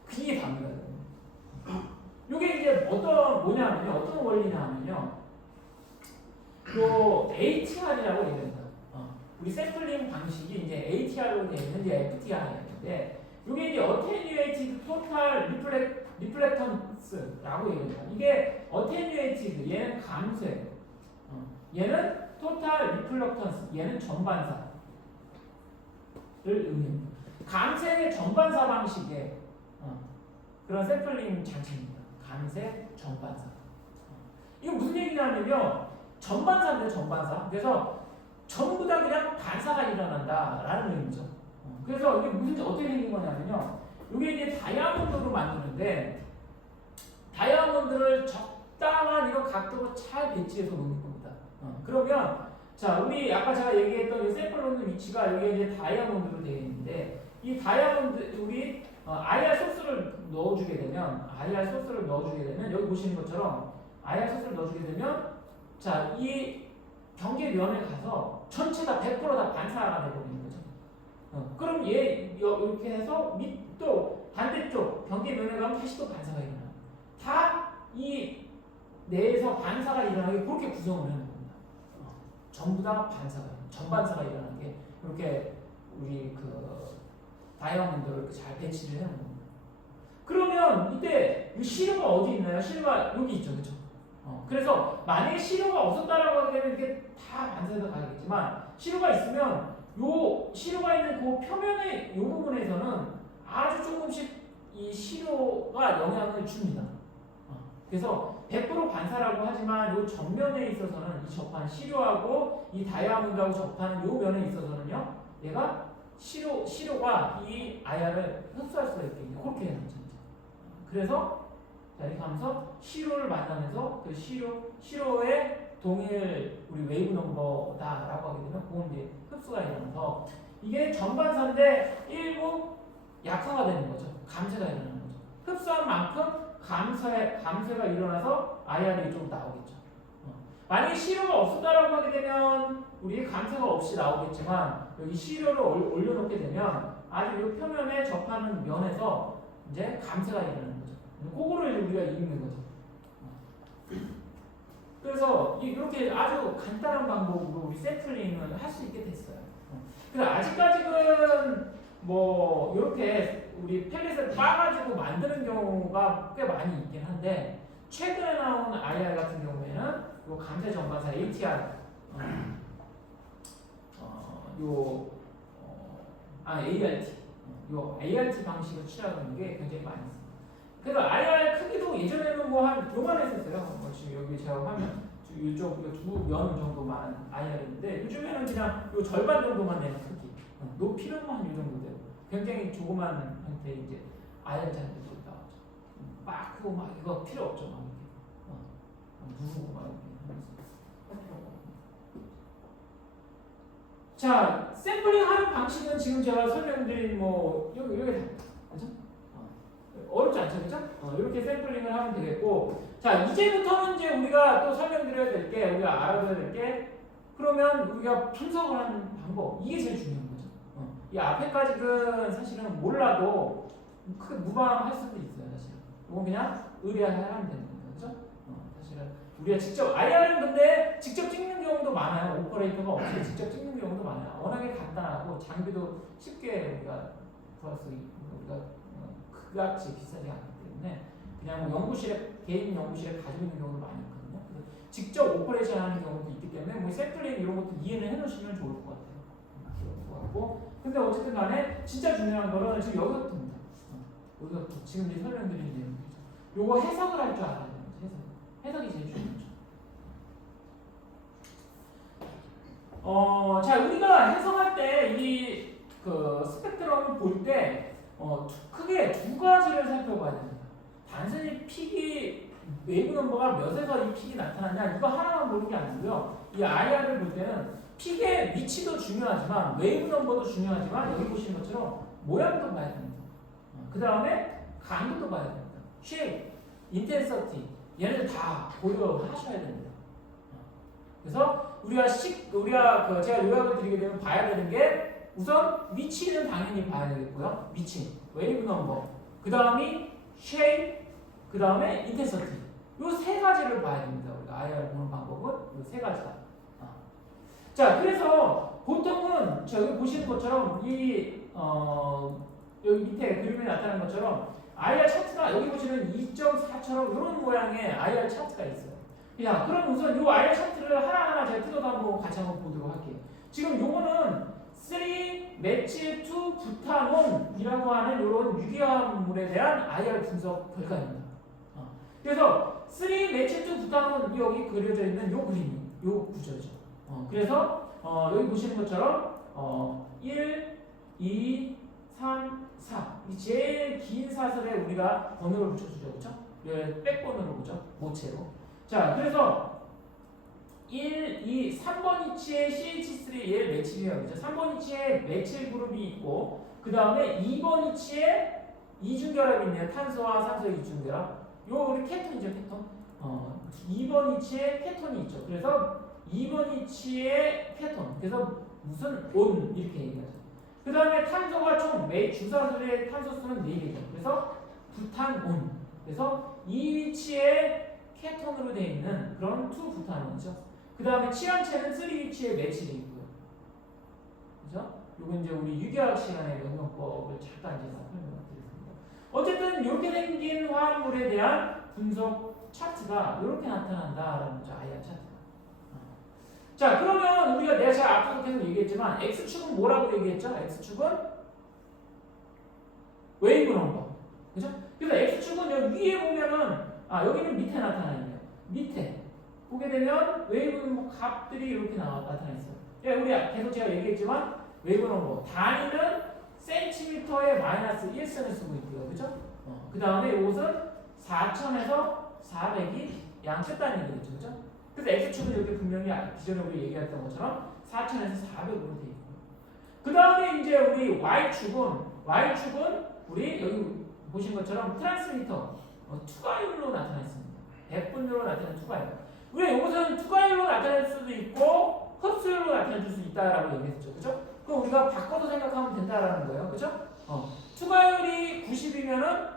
그게 답니다. 이게 이제 어떤 원리냐면요. 요 ATR이라고 얘기합니다. 우리 샘플링 방식이 이제 ATR로 되어 있는 이제 FTR인데 이게 이제 Attenuated Total Reflectance라고 얘기합니다. 이게 Attenuated 얘는 감쇄, 얘는 Total Reflectance 얘는 전반사를 의미합니다. 감쇄의 전반사 방식의 그런 샘플링 장치입니다. 감쇄 전반사. 이거 무슨 얘기냐면요. 전반사인데 전반사. 그래서 전부 다 그냥 반사가 일어난다라는 의미죠. 그래서 이게 어떻게 생긴 거냐면요. 이게 이제 다이아몬드로 만드는데 다이아몬드를 적당한 이런 각도로 잘 배치해서 놓는 겁니다. 그러면 자 우리 아까 제가 얘기했던 이 샘플 놓는 위치가 여기 이제 다이아몬드로 되어 있는데 이 다이아몬드 우리 IR 소스를 넣어주게 되면 여기 보시는 것처럼 IR 소스를 넣어주게 되면 자 이 경계면에 가서 전체 다 100% 다 반사가 되버리는 거죠. 그럼 얘 이렇게 해서 밑도 반대쪽 경계면에 가면 다시 또 반사가 일어나요. 다 이 내에서 반사가 일어나게 그렇게 구성을 하는 겁니다. 전부 다 전반사가 일어나게 이렇게 우리 다이아몬드를 이렇게 잘 배치를 해놓은 겁니다. 그러면 이때 이 시료가 어디 있나요? 시료가 여기 있죠, 그렇죠? 그래서 만약에 시료가 없었다라고 하게 되면 이렇게 다 반사해서 가겠지만 시료가 있으면 요 시료가 있는 그 표면의 요 부분에서는 아주 조금씩 이 시료가 영향을 줍니다. 그래서 100% 반사라고 하지만 요 전면에 있어서는 이 접한 시료하고 이 다이아몬드하고 접하는 요 면에 있어서는요, 얘가 시료가 이 IR을 흡수할 수가 있게 그렇게 해놓은 거죠. 그래서 이렇게 하면서 시료를 만나면서 그 시료의 동일 우리 웨이브 넘버다라고 하게 되면 그건 이제 흡수가 일어나서 이게 전반사인데 일부 약화가 되는 거죠. 감쇄가 일어나는 거죠. 흡수한 만큼 감쇄가 일어나서 IR이 좀 나오겠죠. 만약에 시료가 없었다라고 하게 되면 우리 감쇄가 없이 나오겠지만 여기 시료를 올려놓게 되면 아주 이 표면에 접하는 면에서 이제 감쇄가 일어나는 거죠. 그거를 우리가 읽는 거죠. 그래서 이렇게 아주 간단한 방법으로 우리 샘플링을 할 수 있게 됐어요. 그래서 아직까지는 뭐 이렇게 우리 펠렛을 빻아가지고 만드는 경우가 꽤 많이 있긴 한데 최근에 나온 IR 같은 경우에는 요 감쇄 전반사 ATR ART 요 ART 방식을 취하는 게 굉장히 많이 있습니다. 그래서 IR 크기도 예전에는 뭐 한 요만했었어요. 지금 여기 제가 화면 이쪽 두 면 정도만 IR인데 요즘에는 그냥 요 절반 정도만 되는 크기. 높이는 한 이 정도 되고 굉장히 조그만 형태의 이제 IR 잔들이 나오죠. 막 크고 막 이거 필요 없죠. 막 이렇게 무수고 막 이렇게 하면서. 자, 샘플링 하는 방식은 지금 제가 설명드린 뭐 이렇게 됩니다. 그죠? 어렵지 않죠, 그죠? 이렇게 샘플링을 하면 되겠고, 자 이제부터는 이제 우리가 또 설명드려야 될 게 우리가 알아둬야 될 게 그러면 우리가 분석을 하는 방법 이게 제일 중요한 거죠. 이 앞에까지는 사실은 몰라도 크게 무방할 수도 있어요. 사실은. 이건 그냥 의뢰하면 되는 겁니다. 그죠? 사실은 우리가 직접 IR은 근데 직접 찍는 경우도 많아요. 오퍼레이터가 없이 직접 찍는 경우도 많아요. 워낙에 간단하고 장비도 쉽게 우리가 구할 수 있고 우리가 그같이 비싸지 않기 때문에 그냥 뭐 연구실에 개인 연구실에 가지고 있는 경우도 많이 있거든요. 그래서 직접 오퍼레이션 하는 경우도 있기 때문에 뭐 샘플링 이런 것도 이해는 해놓으시면 좋을 것 같아요. 그럴 것 같고 근데 어쨌든 간에 진짜 중요한 거는 지금 여기서부터입니다. 여기서부터 지금 이제 설명드린 내용이죠. 요거 해석을 할 줄 알아야 돼요. 해석이 제일 중요하죠. 자 우리가 해석할 때 이 그 스펙트럼을 볼 때 크게 두 가지를 살펴봐야 됩니다. 단순히 픽이 웨이브 넘버가 몇에서 이 픽이 나타나냐 이거 하나만 보는 게 아니고요. 이 IR을 볼 때는 픽의 위치도 중요하지만 웨이브 넘버도 중요하지만 여기 보시는 것처럼 모양도 봐야 됩니다. 그 다음에 강도도 봐야 됩니다. 쉐입, 인텐서티 얘네들 다 고려하셔야 됩니다. 그래서 우리가 제가 요약을 드리게 되면 봐야 되는 게 우선 위치는 당연히 봐야 되겠고요. 위치, 웨이브 넘버, 그 다음이 쉐입, 그 다음에 인텐서티 요 세 가지를 봐야 됩니다. 우리가 IR 보는 방법은 요 세 가지다. 자 그래서 보통은 여기 보시는 것처럼 여기 밑에 그림에 나타난 것처럼 IR 차트가 여기 보시면 2.4처럼 이런 모양의 IR 차트가 있어요. 자, 그럼 우선 이 IR 차트를 하나하나 제가 뜯어서 한번 같이 한번 보도록 할게요. 지금 요거는 3 매치 2 부타논이라고 하는 이런 유기화물에 대한 IR 분석 결과입니다. 그래서 3 매치 2 부타논 여기 그려져 있는 요 그림, 요 구조죠. 그래서 여기 보시는 것처럼 1, 2, 3, 4 이 제일 긴 사슬에 우리가 번호를 붙여주죠. 그렇죠? 백번호로 보죠. 모체로. 자, 그래서 1, 2, 3번 위치에 CH3의 메칠이라고 하죠. 3번 위치에 메칠 그룹이 있고 그 다음에 2번 위치에 이중결합이 있네요. 탄소와 산소의 이중결합. 요 우리 케톤이죠. 케톤. 2번 위치에 케톤이 있죠. 그래서 2번 위치에 케톤. 그래서 무슨 온 이렇게 얘기하죠. 그 다음에 탄소가 총 매 주사술의 탄소 수는 4개죠. 그래서 부탄온. 그래서 이 위치에 케톤으로 되어 있는 그런 2 부탄온이죠. 그 다음에 치환체는 3 위치에 메칠이 있고요. 그죠? 요거 이제 우리 유기화학 시간에 영역법을 잠깐 이제 설명드렸습니다. 어쨌든 이렇게 생긴 화합물에 대한 분석 차트가 이렇게 나타난다라는 거죠. IR 차트가. 자, 그러면 우리가 제가 앞서도 계속 얘기했지만 X축은 뭐라고 얘기했죠? X축은 웨이브 넘버. 그죠? 그래서 X축은 여기 위에 보면은 여기는 밑에 나타나 있네요. 밑에 보게 되면 웨이브 넘버 값들이 이렇게 나타나 있어요. 예, 우리 계속 제가 얘기했지만 웨이브 넘버 단위는 센티미터에 마이너스 1선을 쓰고 있고요. 그죠? 그 다음에 이것은 4000에서 400이 양측 단위들이죠. 그죠? 그래서 X축은 이렇게 분명히 기존에 우리 얘기했던 것처럼 4000에서 400으로 되어 있고요. 그 다음에 이제 우리 Y축은 우리 여기 보신 것처럼 트랜스미터 투과율로 나타나 있습니다. 100분율로 나타나는 투과율. 우리가 이것은 투과율로 나타낼 수도 있고 흡수율로 나타낼 수 있다라고 얘기했죠. 그죠? 그럼 우리가 바꿔서 생각하면 된다라는 거예요. 그죠? 투과율이 90이면은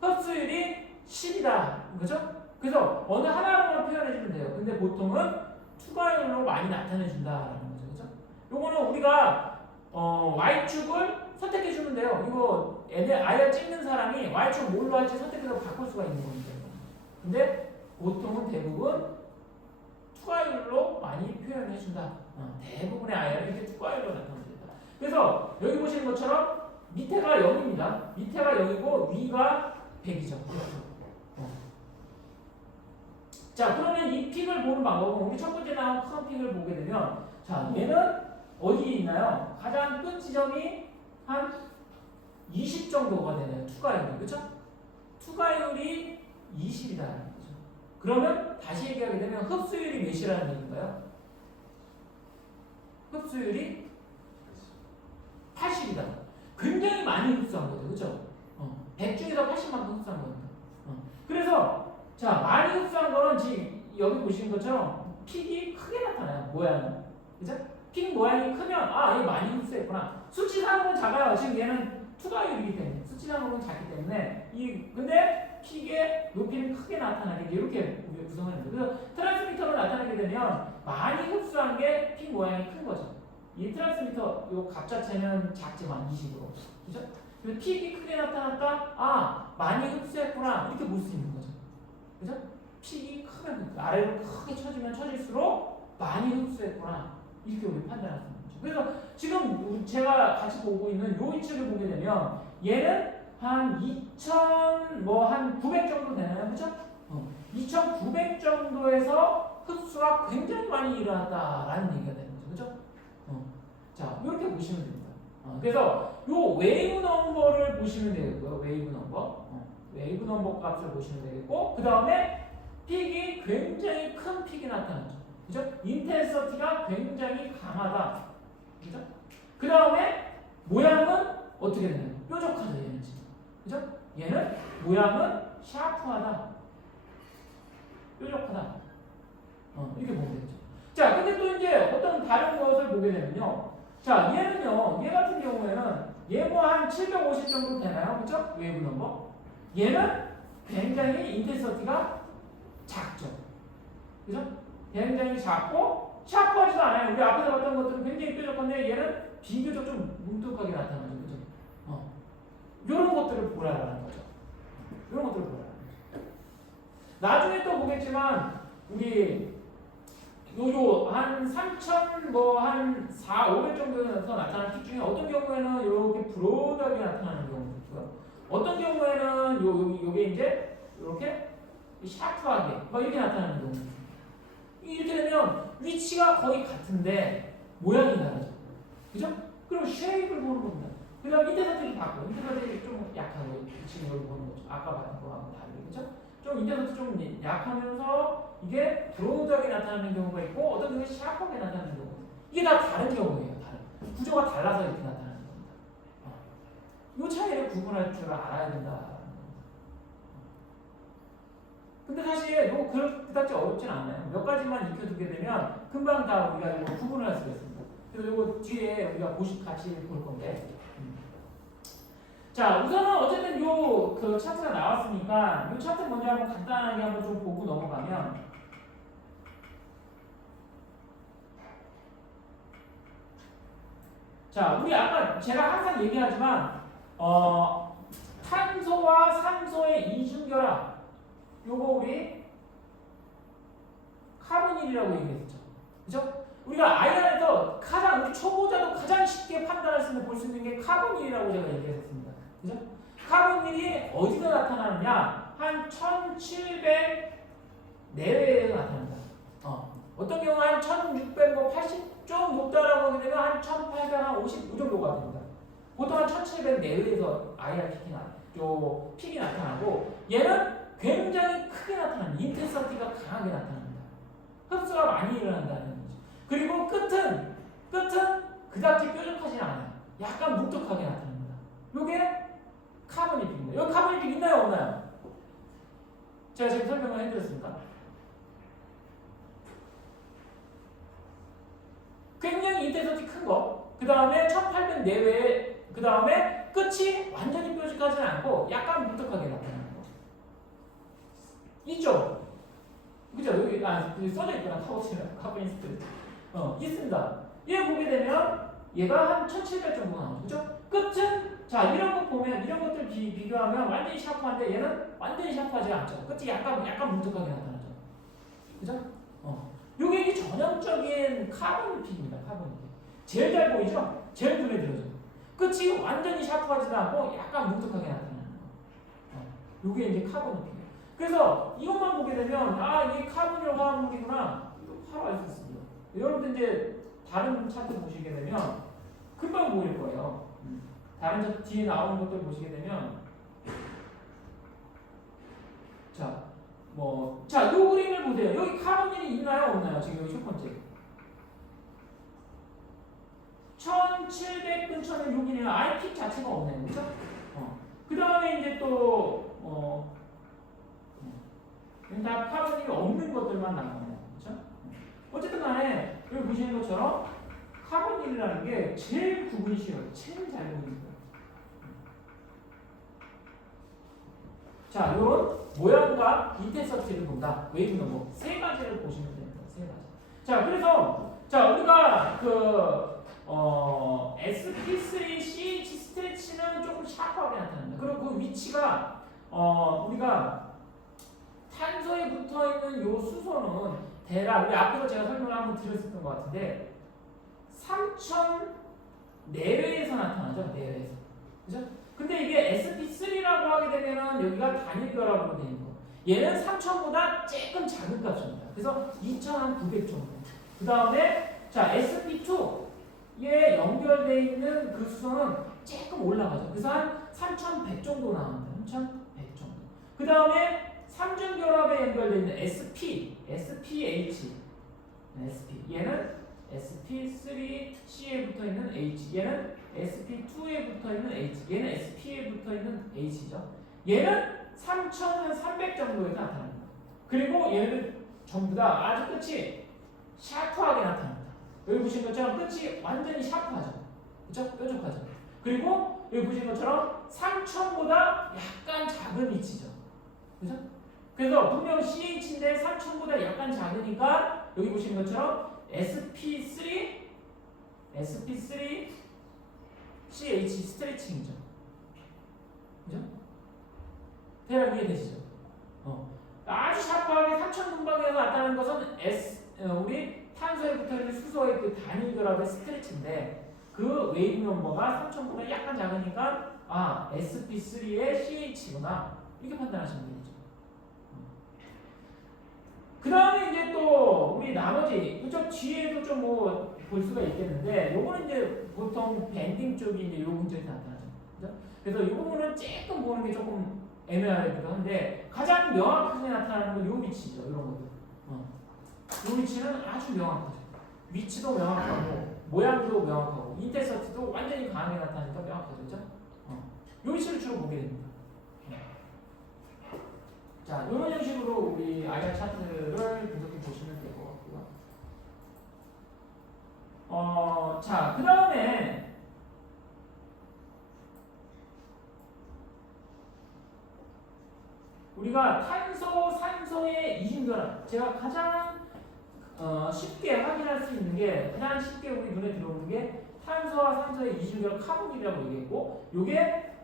흡수율이 10이다. 그죠? 그래서 어느 하나로만 표현해주면 돼요. 근데 보통은 투과율로 많이 나타내준다라는 거죠. 그죠? 요거는 우리가 Y축을 선택해주면 돼요. 이거 IR 찍는 사람이 Y축 뭘로 할지 선택해서 바꿀 수가 있는 겁니다. 근데 보통은 대부분 투과율로 많이 표현해준다. 대부분의 IR은 이렇게 투과율로 나타납니다. 그래서 여기 보시는 것처럼 밑에가 0입니다. 밑에가 0이고 위가 100이죠. 자, 그러면 이 픽을 보는 방법은 우리 첫 번째 나온 큰 픽을 보게 되면 자, 얘는 어디에 있나요? 가장 끝 지점이 한 20 정도가 되네요. 투과율이. 그렇죠? 투과율이 20이다. 그러면 다시 얘기하게 되면 흡수율이 몇이라는 얘기인가요? 흡수율이 80이다. 굉장히 많이 흡수한 거죠. 그렇죠? 100 중에서 80만큼 흡수한 겁니다. 그래서 자, 많이 흡수한 거는 지금 여기 보시는 것처럼 픽이 크게 나타나요. 모양은. 그죠? 픽 모양이 크면 얘 많이 흡수했구나. 수치상으로는 작아요. 지금 얘는 투과율이기 때문에 수치상으로는 작기 때문에 근데 픽의 높이는 크게 나타나게 이렇게 구성을 합니다. 그래서 트랜스미터로 나타나게 되면 많이 흡수한 게 픽 모양이 큰 거죠. 이 트랜스미터 요 값 자체는 작지만 이 식으로 그죠? 그래서 픽이 크게 나타났다. 많이 흡수했구나 이렇게 볼 수 있는 거죠. 그죠? 픽이 크면 아래로 크게 쳐지면 쳐질수록 많이 흡수했구나 이렇게 우리 판단할 수 있는 거죠. 그래서 지금 제가 같이 보고 있는 요 위치를 보게 되면 얘는 한 2,900 정도 되나요? 그죠? 2,900 정도에서 흡수가 굉장히 많이 일어났다라는 얘기가 되는 거죠. 그죠? 자, 이렇게 보시면 됩니다. 그래서 요 웨이브 넘버를 보시면 되겠고요. 웨이브 넘버. 웨이브 넘버 값을 보시면 되겠고, 그 다음에 픽이 굉장히 큰 픽이 나타나죠. 그죠? 인텐서티가 굉장히 강하다. 그죠? 그 다음에 모양은 어떻게 되나요? 뾰족하죠, 얘는 지금. 그죠? 얘는 모양은 샤프하다. 뾰족하다. 이렇게 보면 되죠. 자, 근데 또 이제 어떤 다른 것을 보게 되면요. 자, 얘는요, 얘 같은 경우에는 얘 뭐 한 750 정도 되나요? 그죠? 웨이브 넘버. 얘는 굉장히 인텐서티가 작죠. 그죠? 굉장히 작고, 샤프하지도 않아요. 우리 앞에서 봤던 것들은 굉장히 뾰족한데 얘는 비교적 좀 뭉툭하게 나타나죠. 그죠? 이런 것들을 보라라는 거죠. 이런 것들을 보라라는 거죠. 나중에 또 보겠지만, 우리 한 3,000 한 4, 500 정도에서 나타나는 픽 중에 어떤 경우에는 이렇게 브로드하게 나타나는 경우도 있고요. 어떤 경우에는 요게 이제 이렇게 샤프하게 이렇게 나타나는 경우도 있어요. 이렇게 되면 위치가 거의 같은데 모양이 다르죠. 그죠? 그럼 쉐입을 보는 겁니다. 그 다음 인터넷들이 바꿔요. 인터넷들이 좀 약하고 지금 여기 보는 거죠. 아까 봤던 거하고 다르게. 그죠? 좀 인터넷도 좀 약하면서 이게 브로드하게 나타나는 경우가 있고 어떤 경우에 샤프하게 나타나는 경우가 있고 이게 다 다른 경우예요. 다른 구조가 달라서 이렇게 나타나는 겁니다. 이 차이를 구분할 줄 알아야 된다. 근데 사실 뭐 그다지 어렵진 않아요. 몇 가지만 익혀두게 되면 금방 다 우리가 이거 구분을 할 수가 있습니다. 그래서 이거 뒤에 우리가 같이 볼 건데. 자, 우선은 어쨌든 그 차트가 나왔으니까 이 차트 먼저 한번 간단하게 한번 좀 보고 넘어가면 자, 우리 아까 제가 항상 얘기하지만 탄소와 산소의 이중결합 요거 우리 카본일이라고 얘기했죠. 그죠? 우리가 아이언에서 우리 초보자도 가장 쉽게 판단할 수 있는 볼 수 있는 게 카본일이라고 제가 얘기했습니다. 그죠? 카본일이 어디서 나타나느냐? 한 1700 내외에 나타납니다. 어떤 경우 한 1680 좀 높다라고 하게 되면 한 1850 이 정도가 됩니다. 보통 한 1700 내외에서 픽이 나타나고 얘는 굉장히 크게 나타납니다. 인텐서티가 강하게 나타납니다. 흡수가 많이 일어난다는 거죠. 그리고 끝은 그다지 뾰족하지 않아요. 약간 뭉툭하게 나타납니다. 이게 카본일픽입니다. 여기 카본일픽 있나요, 없나요? 제가 지금 설명을 해드렸습니다. 굉장히 인텐서티 큰 거, 그 다음에 1800 내외에, 그 다음에 끝이 완전히 뾰족하지 않고 약간 뭉툭하게 나타나는 거. 있죠? 그죠? 여기 써져 있구나. 카본인스트. 있습니다. 얘 보게 되면 얘가 한 1700 정도 나오죠. 그죠? 끝은 자 이런 거 보면 이런 것들 비교하면 완전히 샤프한데 얘는 완전히 샤프하지 않죠. 끝이 약간 뭉툭하게 나타나죠. 그죠? 요게 전형적인 카본일픽입니다. 카본일픽. 제일 잘 보이죠? 제일 눈에 들어죠. 끝이 완전히 샤프하지도 않고 약간 뭉툭하게 나타나는 거. 요게 이제 카본일픽이에요. 그래서 이것만 보게 되면 이게 카본일 화합물이구나. 바로 알 수 있습니다. 여러분들 이제 다른 차트 보시게 되면 금방 보일 거예요. 다른 차트 뒤에 나오는 것들 보시게 되면 자, 요 그림을 보세요. 여기 카본일이 있나요? 없나요? 지금 여기 첫 번째. 1700 근처는 여기는 아예 픽 자체가 없네요. 그죠? 그 다음에 이제 또, 다 카본일이 없는 것들만 나오네요. 그죠? 어쨌든 간에 여기 보시는 것처럼 카본일이라는 게 제일 구분이 쉬워요. 제일 잘 보이는 거예요. 자, 이런 모양과 인텐서티를 본다. 웨이브 넘버 세 가지를 보시면 됩니다. 세 가지. 자, 그래서 자 우리가 SP3 CH 스트레치는 조금 샤프하게 나타납니다. 그리고 그 위치가 우리가 탄소에 붙어 있는 요 수소는 대략 우리 앞에서 제가 설명을 한번 드렸었던 것 같은데 3000 내외에서 나타나죠. 내외에서. 그죠? 근데 이게 SP3라고 하게 되면은 여기가 단일 결합으로 되는 거. 얘는 3000보다 조금 작은 값입니다. 그래서 2900 정도. 그 다음에 자 SP2에 연결되어 있는 그 수소는 조금 올라가죠. 그래서 한 3100 정도 나옵니다. 3100 정도. 그 다음에 삼중 결합에 연결되어 있는 SP, SPH, SP. 얘는 SP3C에 붙어 있는 H. 얘는 SP2에 붙어 있는 H. 얘는 SP에 붙어 있는 H죠. 얘는 3300 정도에 나타납니다. 그리고 얘는 전부 다 아주 끝이 샤프하게 나타납니다. 여기 보신 것처럼 끝이 완전히 샤프하죠. 그렇죠? 뾰족하죠. 그리고 여기 보신 것처럼 3000보다 약간 작은 위치죠. 그렇죠? 그래서 분명 CH인데 3000보다 약간 작으니까 여기 보시는 것처럼 SP3 CH 스트레칭이죠. 그죠? 대략 이해되시죠? 아주 샤프하게 3000 근방에서 나타나는 것은 우리 탄소에 붙어있는 수소의 그 단일 결합의 스트레치인데 그 웨이브 넘버가 3000보다 약간 작으니까 SP3의 CH구나 이렇게 판단하시면 되죠. 그 다음에 이제 또 우리 나머지 이쪽 뒤에도 좀 뭐 볼 수가 있겠는데 요거는 이제 보통 밴딩 쪽이 이제 요 문제가 나타나죠. 그죠? 그래서 이 부분은 조금 보는 게 조금 애매하기도 한데 가장 명확하게 나타나는 건 요 위치죠. 이런 것들. 요 위치는 아주 명확하죠. 위치도 명확하고 모양도 명확하고 인텐서티도 완전히 강하게 나타나니까 명확하죠. 그죠? 요 위치를 주로 보게 됩니다. 자, 이런 형식으로 우리 IR 차트를 분석해 보시면 될 것 같고요. 자, 그 다음에 우리가 탄소, 산소의 이중결합. 제가 가장 쉽게 확인할 수 있는 게 가장 쉽게 우리 눈에 들어오는 게 탄소와 산소의 이중결합 카본이라고 얘기했고, 요게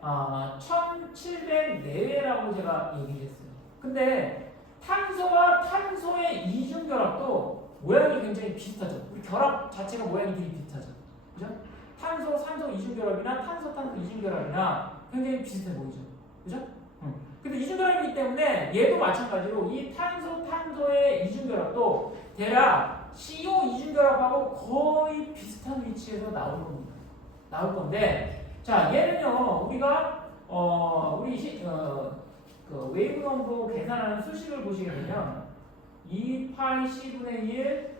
1700 내외라고 제가 얘기했어요. 근데 탄소와 탄소의 이중결합도 모양이 굉장히 비슷하죠. 우리 결합 자체가 모양이 되게 비슷하죠. 그죠? 탄소, 산소 이중결합이나 탄소, 탄소 이중결합이나 굉장히 비슷해 보이죠. 그죠? 근데 이중결합이기 때문에 얘도 마찬가지로 이 탄소, 탄소의 이중결합도 대략 CO 이중결합하고 거의 비슷한 위치에서 나올 겁니다. 나올 건데, 자, 얘는요, 우리가, 그 웨이브 넘버 계산하는 수식을 보시게 되면 2파이 C분의 1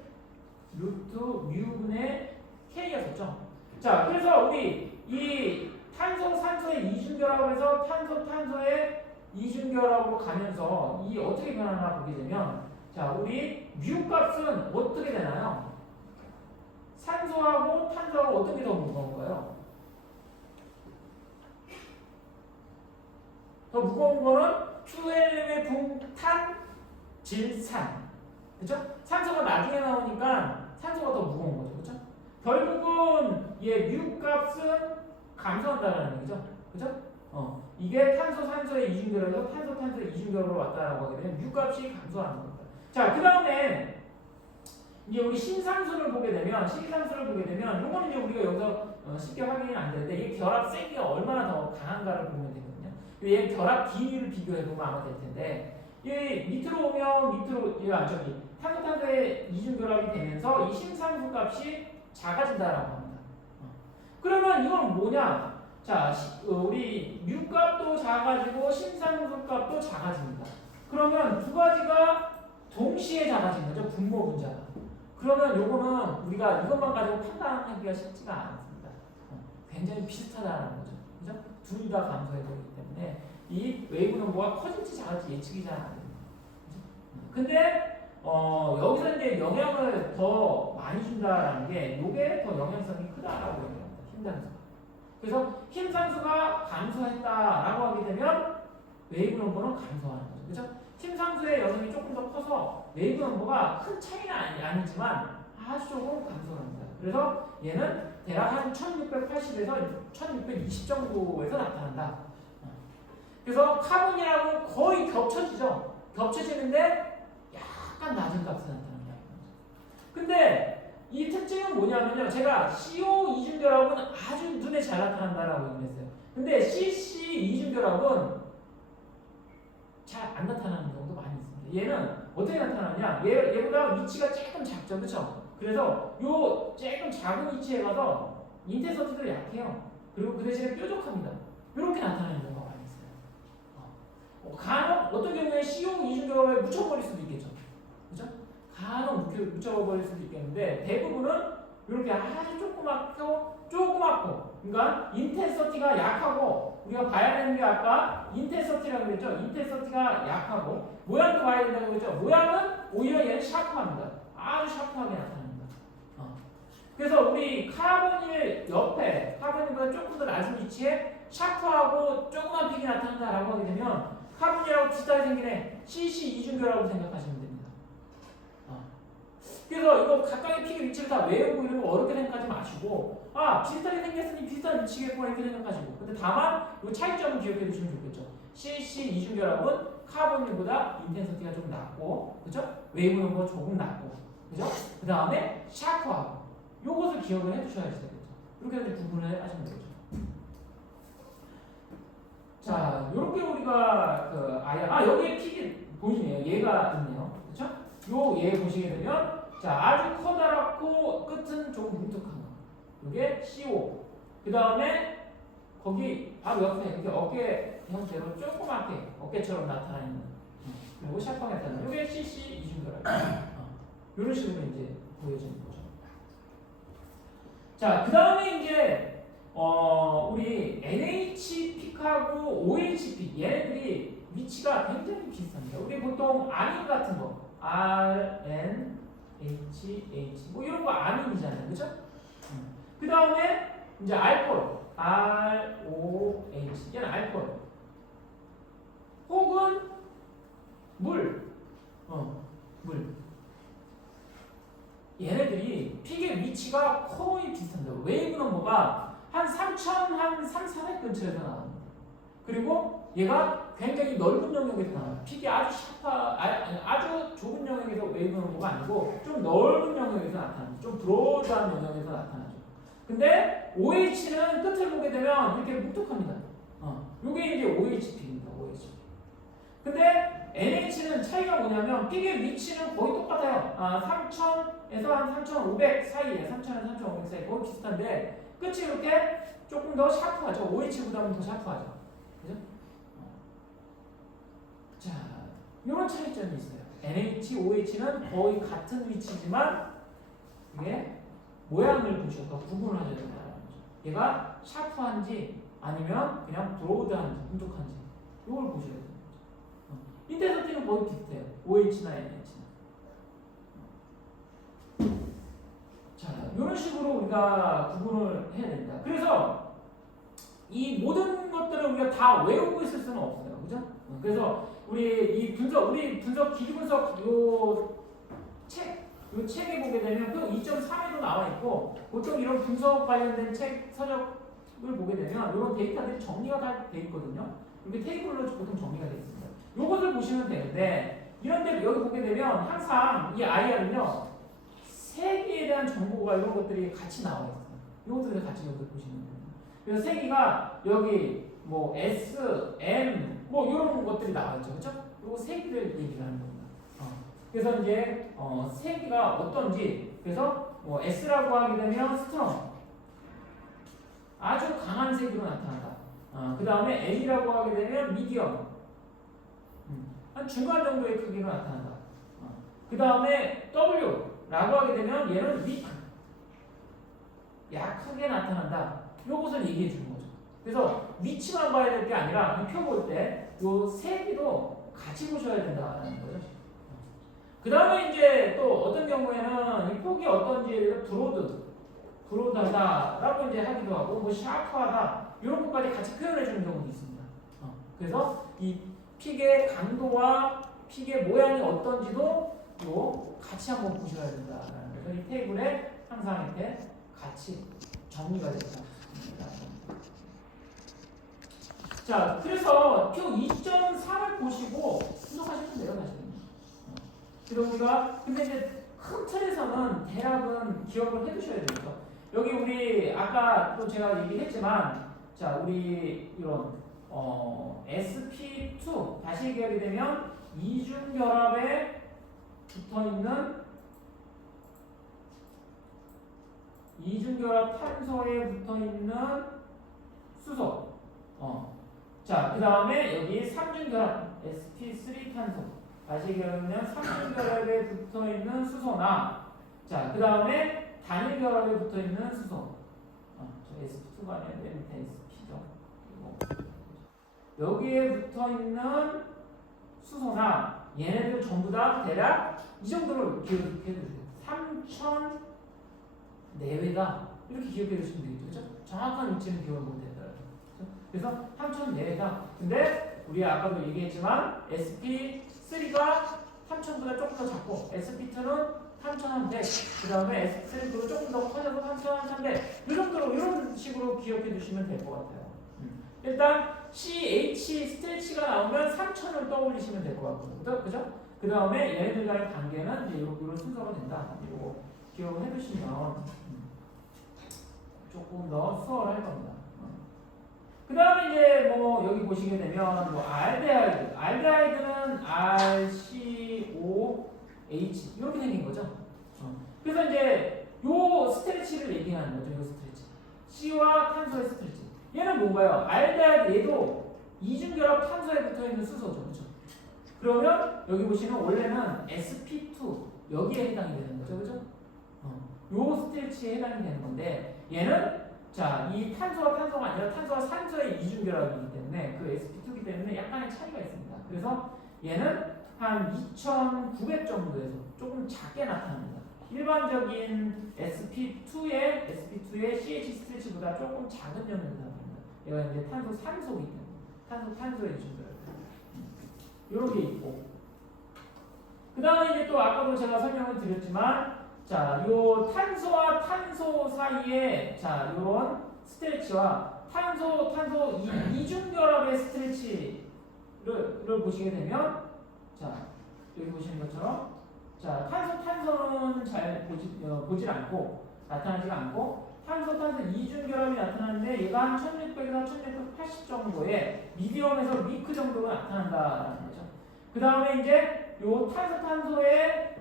루트 뮤분의 K였었죠. 자, 그래서 우리 이 탄소, 산소의 이중결합에서 탄소, 탄소의 이중결합으로 가면서 이 어떻게 변하나 보게 되면, 자, 우리 뮤 값은 어떻게 되나요? 산소하고 탄소하고 어떤 게 더 무거운가요? 더 무거운 거는 2L의 붕탄 질산. 그죠? 산소가 나중에 나오니까 산소가 더 무거운 거죠. 그죠? 결국은 얘 뮤 값은 감소한다는 얘기죠. 그죠? 이게 탄소, 산소의 이중결합에서 탄소, 탄소의 이중결합으로 왔다라고 하게 되면 뮤 값이 감소하는 겁니다. 자, 그 다음에 이제 우리 신산수를 보게 되면, 요거는 이제 우리가 여기서 쉽게 확인이 안 되는데, 이 결합 세기가 얼마나 더 강한가를 보면 되거든요. 얘 결합 비율을 비교해보면 아마 될 텐데, 이 밑으로 오면 탄소, 탄소의 이중결합이 되면서 이 신산수 값이 작아진다라고 합니다. 그러면 이건 뭐냐? 자, 우리 뮤 값도 작아지고 신산수 값도 작아집니다. 그러면 두 가지가 동시에 작아진 거죠. 분모 분자가. 그러면 요거는 우리가 이것만 가지고 판단하기가 쉽지가 않습니다. 굉장히 비슷하다는 거죠. 그죠? 둘 다 감소해 보이기 때문에 이 웨이브 넘버가 커질지 작을지 예측이 잘 안 됩니다. 근데 여기서 이제 영향을 더 많이 준다라는 게 이게 더 영향성이 크다라고 얘기합니다. 힘상수가. 그래서 힘상수가 감소했다라고 하게 되면 웨이브 넘버는 감소하는 거죠. 그죠? 힘상수의 영향이 조금 더 커서 웨이브 넘버가 큰 차이는 아니지만 아주 조금 감소합니다. 그래서 얘는 대략 한 1680에서 1620 정도에서 나타난다. 그래서 카본이라고 거의 겹쳐지죠. 겹쳐지는데 약간 낮은 값을 나타난다. 근데 이 특징은 뭐냐면요. 제가 CO 이중결합은 아주 눈에 잘 나타난다라고 얘기했어요. 근데 CC 이중결합은 잘 안 나타나는 경우도 많이 있습니다. 얘는 어떻게 나타나냐? 얘보다 위치가 조금 작죠, 그렇죠? 그래서 요 조금 작은 위치에 가서 인테서티도 약해요. 그리고 그 대신에 뾰족합니다. 이렇게 나타나는 경우가 많이 있어요. 간혹 어떤 경우에 CO 이중결합에 묻혀버릴 수도 있겠죠, 그렇죠? 간혹 묻혀버릴 수도 있겠는데 대부분은 이렇게 아주 조그맣고, 그러니까 인텐서티가 약하고 우리가 봐야 되는 게 아까 인텐서티라고 그랬죠. 인텐서티가 약하고 모양도 봐야 된다고 그랬죠. 모양은 오히려 얘는 샤프합니다. 아주 샤프하게 나타납니다. 그래서 우리 카본일 옆에 카본일보다 조금 더 낮은 위치에 샤프하고 조그만 픽이 나타난다라고 하게 되면 카본이라고 비슷하게 생긴 CC 이중결합으로 생각하시면 됩니다. 그래서 이거 각각의 픽의 위치를 다 외우고 이런 거 어렵게 생각하지 마시고 비슷하게 생겼으니 비슷한 위치겠구나 이렇게 생각하시고 근데 다만 이 차이점을 기억해 두시면 좋겠죠. CC 이중결합은 카본일보다 인텐서티가 좀 낮고 그죠? 웨이브 넘버가 조금 낮고 그죠? 그 다음에 샤프하고 요것을 기억을 해 두셔야 되겠죠. 이렇게 해서 구분을 하시면 되겠죠. 자, 요렇게 우리가 여기에 픽이 보이네요. 얘가 있네요. 그쵸? 요 얘 보시게 되면 자, 아주 커다랗고 끝은 조금 뭉툭한 거. 이게 CO. 그 다음에 거기 바로 옆에 이렇게 어깨 형태로 조그맣게 어깨처럼 나타나는 그리고 샤프하게 나타나는 이게 CC 이중결합. 이런 식으로 이제 보여지는 거죠. 자, 그 다음에 이제 우리 NH 픽하고 OH 픽 얘네들이 위치가 굉장히 비슷합니다. 우리 보통 아민 같은 거 RN H 뭐 이런 거 아민이잖아요, 그렇죠? 그 다음에 이제 알코올 ROH 얘는 알코올 혹은 물 얘네들이 픽의 위치가 거의 비슷합니다. 웨이브 넘버가 한 3000, 한 3400 근처에서 나옵니다. 그리고 얘가 굉장히 넓은 영역에서 나와요. 픽이 아주 좁은 영역에서 웨이브 넘버가 아니고 좀 넓은 영역에서 나타납니다. 좀 브로드한 영역에서 나타나죠. 근데 OH는 끝을 보게 되면 이렇게 뭉툭합니다. 요게 이제 OH 픽입니다. OH. 근데 NH는 차이가 뭐냐면 픽의 위치는 거의 똑같아요. 3000에서 한 3500 사이에 3000에서 3500 사이 거의 비슷한데 끝이 이렇게 조금 더 샤프하죠. OH보다는 더 샤프하죠. 그죠? 자, 이런 차이점이 있어요. NH, OH는 거의 같은 위치지만 이게 모양을 보셔서 구분을 하셔야 된다는 거죠. 얘가 샤프한지 아니면 그냥 브로드한지 뭉툭한지 이걸 보셔야 돼요. 인텐서티는 거의 비슷해요. OH나 NH나. 자, 이런 식으로 우리가 구분을 해야 됩니다. 그래서 이 모든 것들을 우리가 다 외우고 있을 수는 없어요. 그죠? 그래서 우리 분석 기기 분석 요 책에 보게 되면 그 2.3에도 나와 있고 보통 이런 분석 관련된 책 서적을 보게 되면 이런 데이터들이 정리가 다 돼 있거든요. 이렇게 테이블로 보통 정리가 돼 있습니다. 요것을 보시면 되는데 이런데 여기 보게 되면 항상 이 IR은요 세기에 대한 정보가 이런 것들이 같이 나와 있어요. 이것들을 같이 여기 보시면 돼요. 그래서 세기가 여기 뭐 S, M 뭐 이런 것들이 나와 있죠, 그렇죠? 그리고 세기를 얘기를 하는 겁니다. 그래서 이제 세기가 어떤지 그래서 뭐 S라고 하게 되면 스트롱 아주 강한 세기로 나타난다. 그 다음에 M이라고 하게 되면 미디엄 한 중간 정도의 크기로 나타난다. 그 다음에 W라고 하게 되면 얘는 위크 약하게 나타난다. 이것을 얘기해 주는 거죠. 그래서 위치만 봐야 될 게 아니라 이 표 볼 때 요 세기도 같이 보셔야 된다는 거죠. 그 다음에 이제 또 어떤 경우에는 이 폭이 어떤지 브로드하다라고 이제 하기도 하고, 뭐 샤프하다 이런 것까지 같이 표현해 주는 경우도 있습니다. 그래서 이 픽의 강도와 픽의 모양이 어떤지도 요 같이 한번 보셔야 된다라는 거죠. 이 테이블에 항상 이렇게 같이 정리가 되죠. 자, 그래서 표 2.3을 보시고 분석하시면 돼요, 사실. 그리고 우리가 근데 이제 큰 틀에서는 대략은 기억을 해두셔야 되죠. 여기 우리 아까 또 제가 얘기했지만, 자, 우리 이런 sp2 다시 얘기하게 되면 이중결합에 붙어있는 이중결합 탄소에 붙어있는 수소. 자, 그 다음에 여기 삼중결합 sp3 탄소 다시 얘기하면 삼중결합에 붙어있는 수소나, 자, 그 다음에 단일결합에 붙어있는 수소. 저 sp2가 아니라 밑에 sp죠. 여기에 붙어있는 수소나 얘네들 전부 다 대략 이 정도로 기억해 두세요. 3000 내외다 이렇게 기억해 두시면 되겠죠. 그렇죠? 정확한 위치는 기억을 못 된다. 그래서 3000 내외다. 근데 우리 아까도 얘기했지만 sp3가 3000보다 조금 더 작고 sp2는 3100, 그 다음에 sp3도 조금 더 커져서 3300 이 정도로 이런 식으로 기억해 두시면 될 것 같아요. 일단 CH 스트레치가 나오면 3000을 떠올리시면 될 것 같거든요. 그죠? 그 다음에 얘네들 간의 관계는 이제 이런 순서가 된다. 이거 기억을 해두시면 조금 더 수월할 겁니다. 그 다음에 이제 뭐 여기 보시게 되면 뭐 알데하이드는 RCOH 이렇게 생긴 거죠. 그래서 이제 요 스트레치를 얘기하는 거죠. 요 스트레치. C와 탄소의 스트레치. 얘는 뭔가요? 알데하이드 얘도 이중결합 탄소에 붙어있는 수소죠. 그렇죠? 그러면 여기 보시면 원래는 sp2 여기에 해당이 되는 거죠. 그죠? 요 스트레치에 해당이 되는 건데 얘는 자, 이 탄소와 탄소가 아니라 탄소와 산소의 이중결합이기 때문에 그 sp2이기 때문에 약간의 차이가 있습니다. 그래서 얘는 한 2900 정도에서 조금 작게 나타납니다. 일반적인 sp2의 CH 스트레치보다 조금 작은 점이 나타납니다. 얘가 이제 탄소 산소이기 때문에 탄소의 이중결합 이런 게 있고, 그 다음에 이제 또 아까도 제가 설명을 드렸지만, 자, 요 탄소와 탄소 사이에 자, 요런 스트레치와 탄소 이중결합의 스트레치를 보시게 되면, 자, 여기 보시는 것처럼, 자, 탄소는 잘 보질 않고 나타나지가 않고, 탄소 이중결합이 나타나는데 얘가 한 1600에서 1680 정도의 미디엄에서 위크 정도가 나타난다는 거죠. 그 다음에 이제 요 탄소의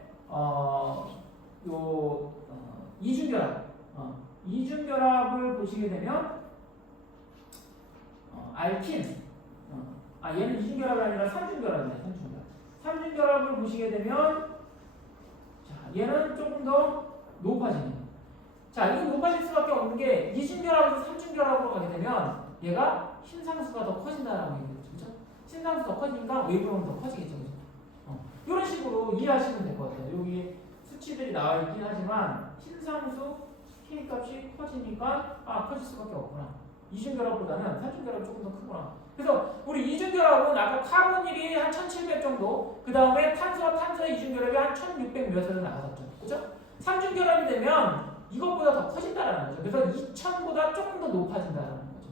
이중결합을 보시게 되면 알킨, 얘는 이중결합이 아니라 삼중결합입니다. 삼중결합을 보시게 되면, 자, 얘는 조금 더 높아집니다. 자, 이건 높아질 수밖에 없는 게 이중결합에서 삼중결합으로 가게 되면 얘가 신상수가 더 커진다라고 얘기했죠. 그렇죠? 신상수 더 커지니까 웨이브로는 더 커지겠죠. 그렇죠? 이런 식으로 이해하시면 될 것 같아요. 여기 수치들이 나와 있긴 하지만 신상수 K 값이 커지니까 커질 수밖에 없구나. 이중결합보다는 삼중결합이 조금 더 크구나. 그래서 우리 이중결합은 아까 카본일이 한 1700 정도, 그 다음에 탄소와 탄소의 이중결합이 한 1600 몇으로 나왔었죠. 그죠? 삼중결합이 되면 이것보다 더 커진다라는 거죠. 그래서 2000보다 조금 더 높아진다라는 거죠.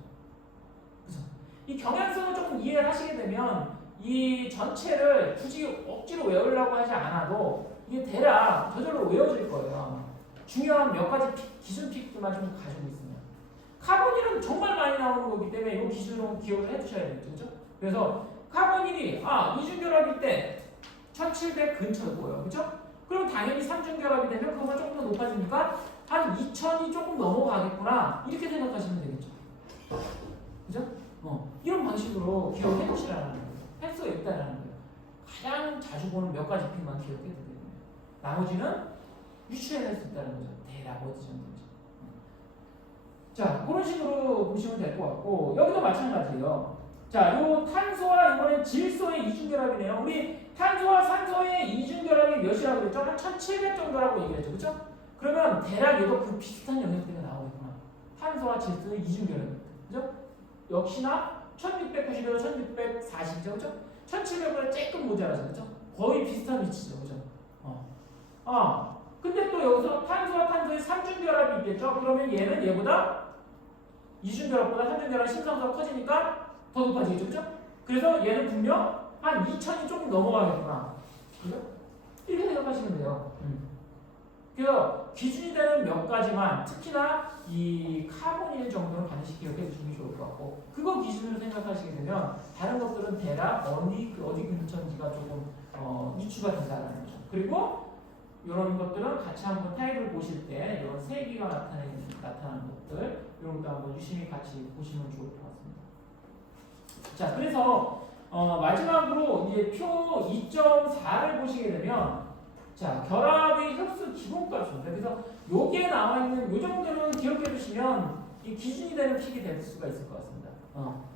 그죠? 이 경향성을 조금 이해를 하시게 되면 이 전체를 굳이 억지로 외우려고 하지 않아도 이게 대략 저절로 외워질 거예요. 중요한 몇 가지 기준 픽만 좀 가지고 있으면. 카본일은 정말 많이 나오는 거기 때문에 이 기준으로 기억을 해두셔야 되겠죠. 그죠? 그래서 카본일이 이중결합일 때 1700 근처고요. 그죠? 그럼 당연히 삼중결합이 되면 그거가 조금 더 높아지니까 한 2000이 조금 넘어가겠구나. 이렇게 생각하시면 되겠죠. 그죠? 이런 방식으로 기억해 두시라는 거예요. 할 수가 있다라는 거예요. 가장 자주 보는 몇 가지 픽만 기억해 두게 됩니다. 나머지는 유추해낼 수 있다는 거죠. 대략 어디 정도인지. 자, 그런 식으로 보시면 될 것 같고, 여기도 마찬가지예요. 자, 요 탄소와 이번엔 질소의 이중결합이네요. 우리 탄소와 산소의 이중결합이 몇이라고 그랬죠? 한 1700 정도라고 얘기했죠. 그죠? 그러면 대략 얘도 그 비슷한 영역대가 나오겠구나. 탄소와 질소의 이중결합. 그죠? 역시나 1690에서 1640이죠. 그죠? 1700보다 조금 모자라죠. 그죠? 거의 비슷한 위치죠. 그죠? 근데 또 여기서 탄소와 탄소의 삼중결합이 있겠죠? 그러면 얘는 얘보다 이중결합보다 삼중결합 심상수가 커지니까 더 높아지겠죠? 그죠? 그래서 얘는 분명 한 2000이 조금 넘어가겠구나. 그죠? 이렇게 생각하시면 돼요. 그래서 기준이 되는 몇 가지만 특히나 이 카본일 정도는 반드시 기억해 주시는 게 좋을 것 같고 그거 기준으로 생각하시게 되면 다른 것들은 대략 어디 근처인지가 조금 유추가 된다는 거죠. 그리고 이런 것들은 같이 한번 타입을 보실 때 이런 세기가 나타나는 것들 이런 것도 한번 유심히 같이 보시면 좋을 것 같습니다. 자, 그래서 마지막으로 이제 표 2.4를 보시게 되면 자, 결합의 흡수 기본값입니다. 그래서 여기에 나와 있는 이 정도는 기억해 두시면 이 기준이 되는 픽이 될 수가 있을 것 같습니다.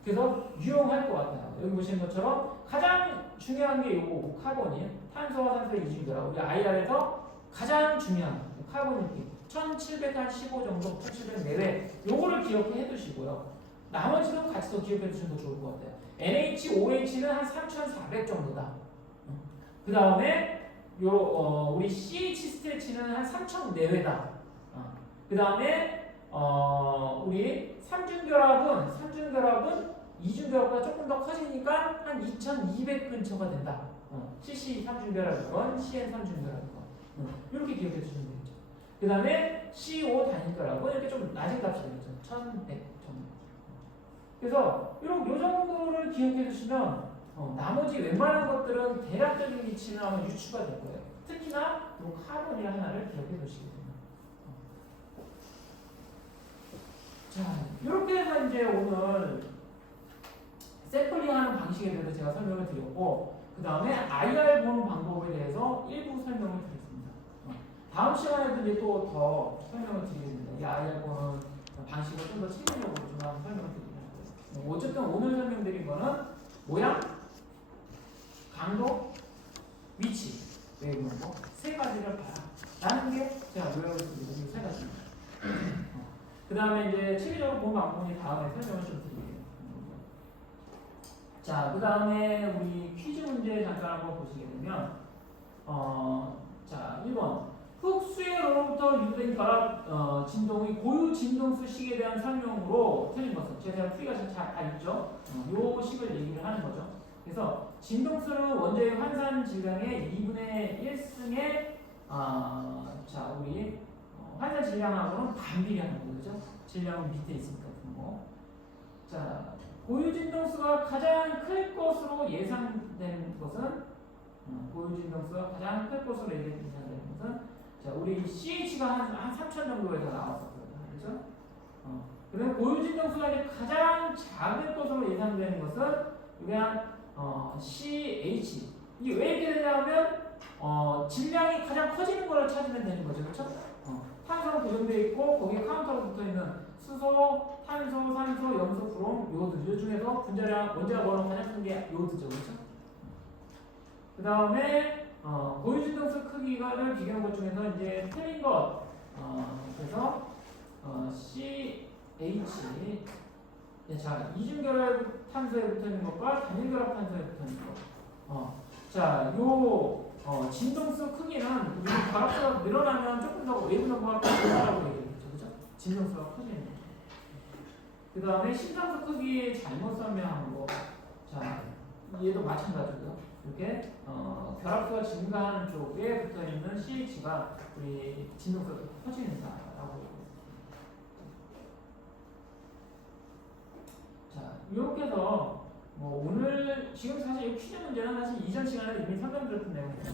그래서 유용할 것 같아요. 여기 보시는 것처럼 가장 중요한 게 요거 카본이 탄소와 산소의 이중결합. 우리 IR에서 가장 중요한 카본일 픽 1715 정도, 1700 내외 요거를 기억해 두시고요. 나머지는 같이 더 기억해 두시면 더 좋을 것 같아요. NH, OH는 한 3400 정도다. 그 다음에 우리 CH 스트레치는 한 3000 내외다. 그 다음에 우리 삼중결합은 이중결합보다 조금 더 커지니까 한 2200 근처가 된다. CC 삼중결합이건 CN 삼중결합이건 이렇게 기억해 주시면 되겠죠. 그 다음에 CO 단위결합은 이렇게 좀 낮은 값이 되겠죠. 1100 정도. 그래서 요 정도를 기억해 주시면 나머지 웬만한 것들은 대략적인 위치는 아마 유추가 될 거예요. 특히나 이 카본이 하나를 기억해 두시게 됩니다. 자, 이렇게 해서 이제 오늘 샘플링하는 방식에 대해서 제가 설명을 드렸고, 그 다음에 IR 보는 방법에 대해서 일부 설명을 드렸습니다. 다음 시간에도 이제 또 더 설명을 드리겠습니다. 이 IR 보는 방식을 좀 더 체계적으로 좀 한번 설명을 드리겠습니다. 어쨌든 오늘 설명드린 거는 모양, 강도, 위치 외우는 거 세 가지를 봐라 라는 게 제가 외워드리는 세 가지입니다. 그 다음에 이제 체계적으로 본 방법이 다음에 설명을 좀 드릴게요. 자, 그 다음에 우리 퀴즈 문제 잠깐 한번 보시게 되면 자, 1번 흙수에로부터 유도된 결합 진동의 고유 진동수 식에 대한 설명으로 틀린 것은 제가 풀이가 다 있죠. 요 식을 얘기를 하는 거죠. 그래서 진동수는 원자의 환산 질량의 2분의 1승의 자, 우리 환산 질량하고는 반비례하는 거죠. 질량은 밑에 있으니까 뭐. 자, 고유 진동수가 가장 클 것으로 예상되는 것은 고유 진동수가 가장 클 것으로 예상되는 것은 자, 우리 CH가 한 3000 정도에서 나왔었거든요. 그렇죠? 그다음에 고유 진동수가 이제 가장 작을 것으로 예상되는 것은 이게 한 CH. 이게 왜 이렇게 되냐면 질량이 가장 커지는 걸 찾으면 되는 거죠. 그렇죠? 탄소는 고정되어 있고 거기에 카운터로 붙어 있는 수소, 탄소, 산소, 염소, 브롬, 요오드. 이 중에서 분자량 원자가 뭐라고 가장 큰 게 요오드죠. 그렇죠? 그 다음에 고유진동수 크기를 비교한 것 중에서 이제 틀린 것 그래서 CH 자, 이중결합 탄소에 붙어 있는 것과 단일결합 탄소에 붙어 있는 것. 자, 요 진동수 크기는 우리 결합수가 늘어나면 조금 더 외부 넘버가 커진다고 얘기했죠, 그죠? 진동수가 커지는 거죠. 그 다음에 심상수 크기 잘못 설명한 거. 자, 얘도 마찬가지고요. 이렇게 결합수가 증가하는 쪽에 붙어 있는 CH가 우리 진동수가 커진다라고 얘기했습니다. 자, 이렇게 해서 오늘 지금 사실 이 퀴즈 문제는 사실 이전 시간에 이미 설명드렸던 내용이에요.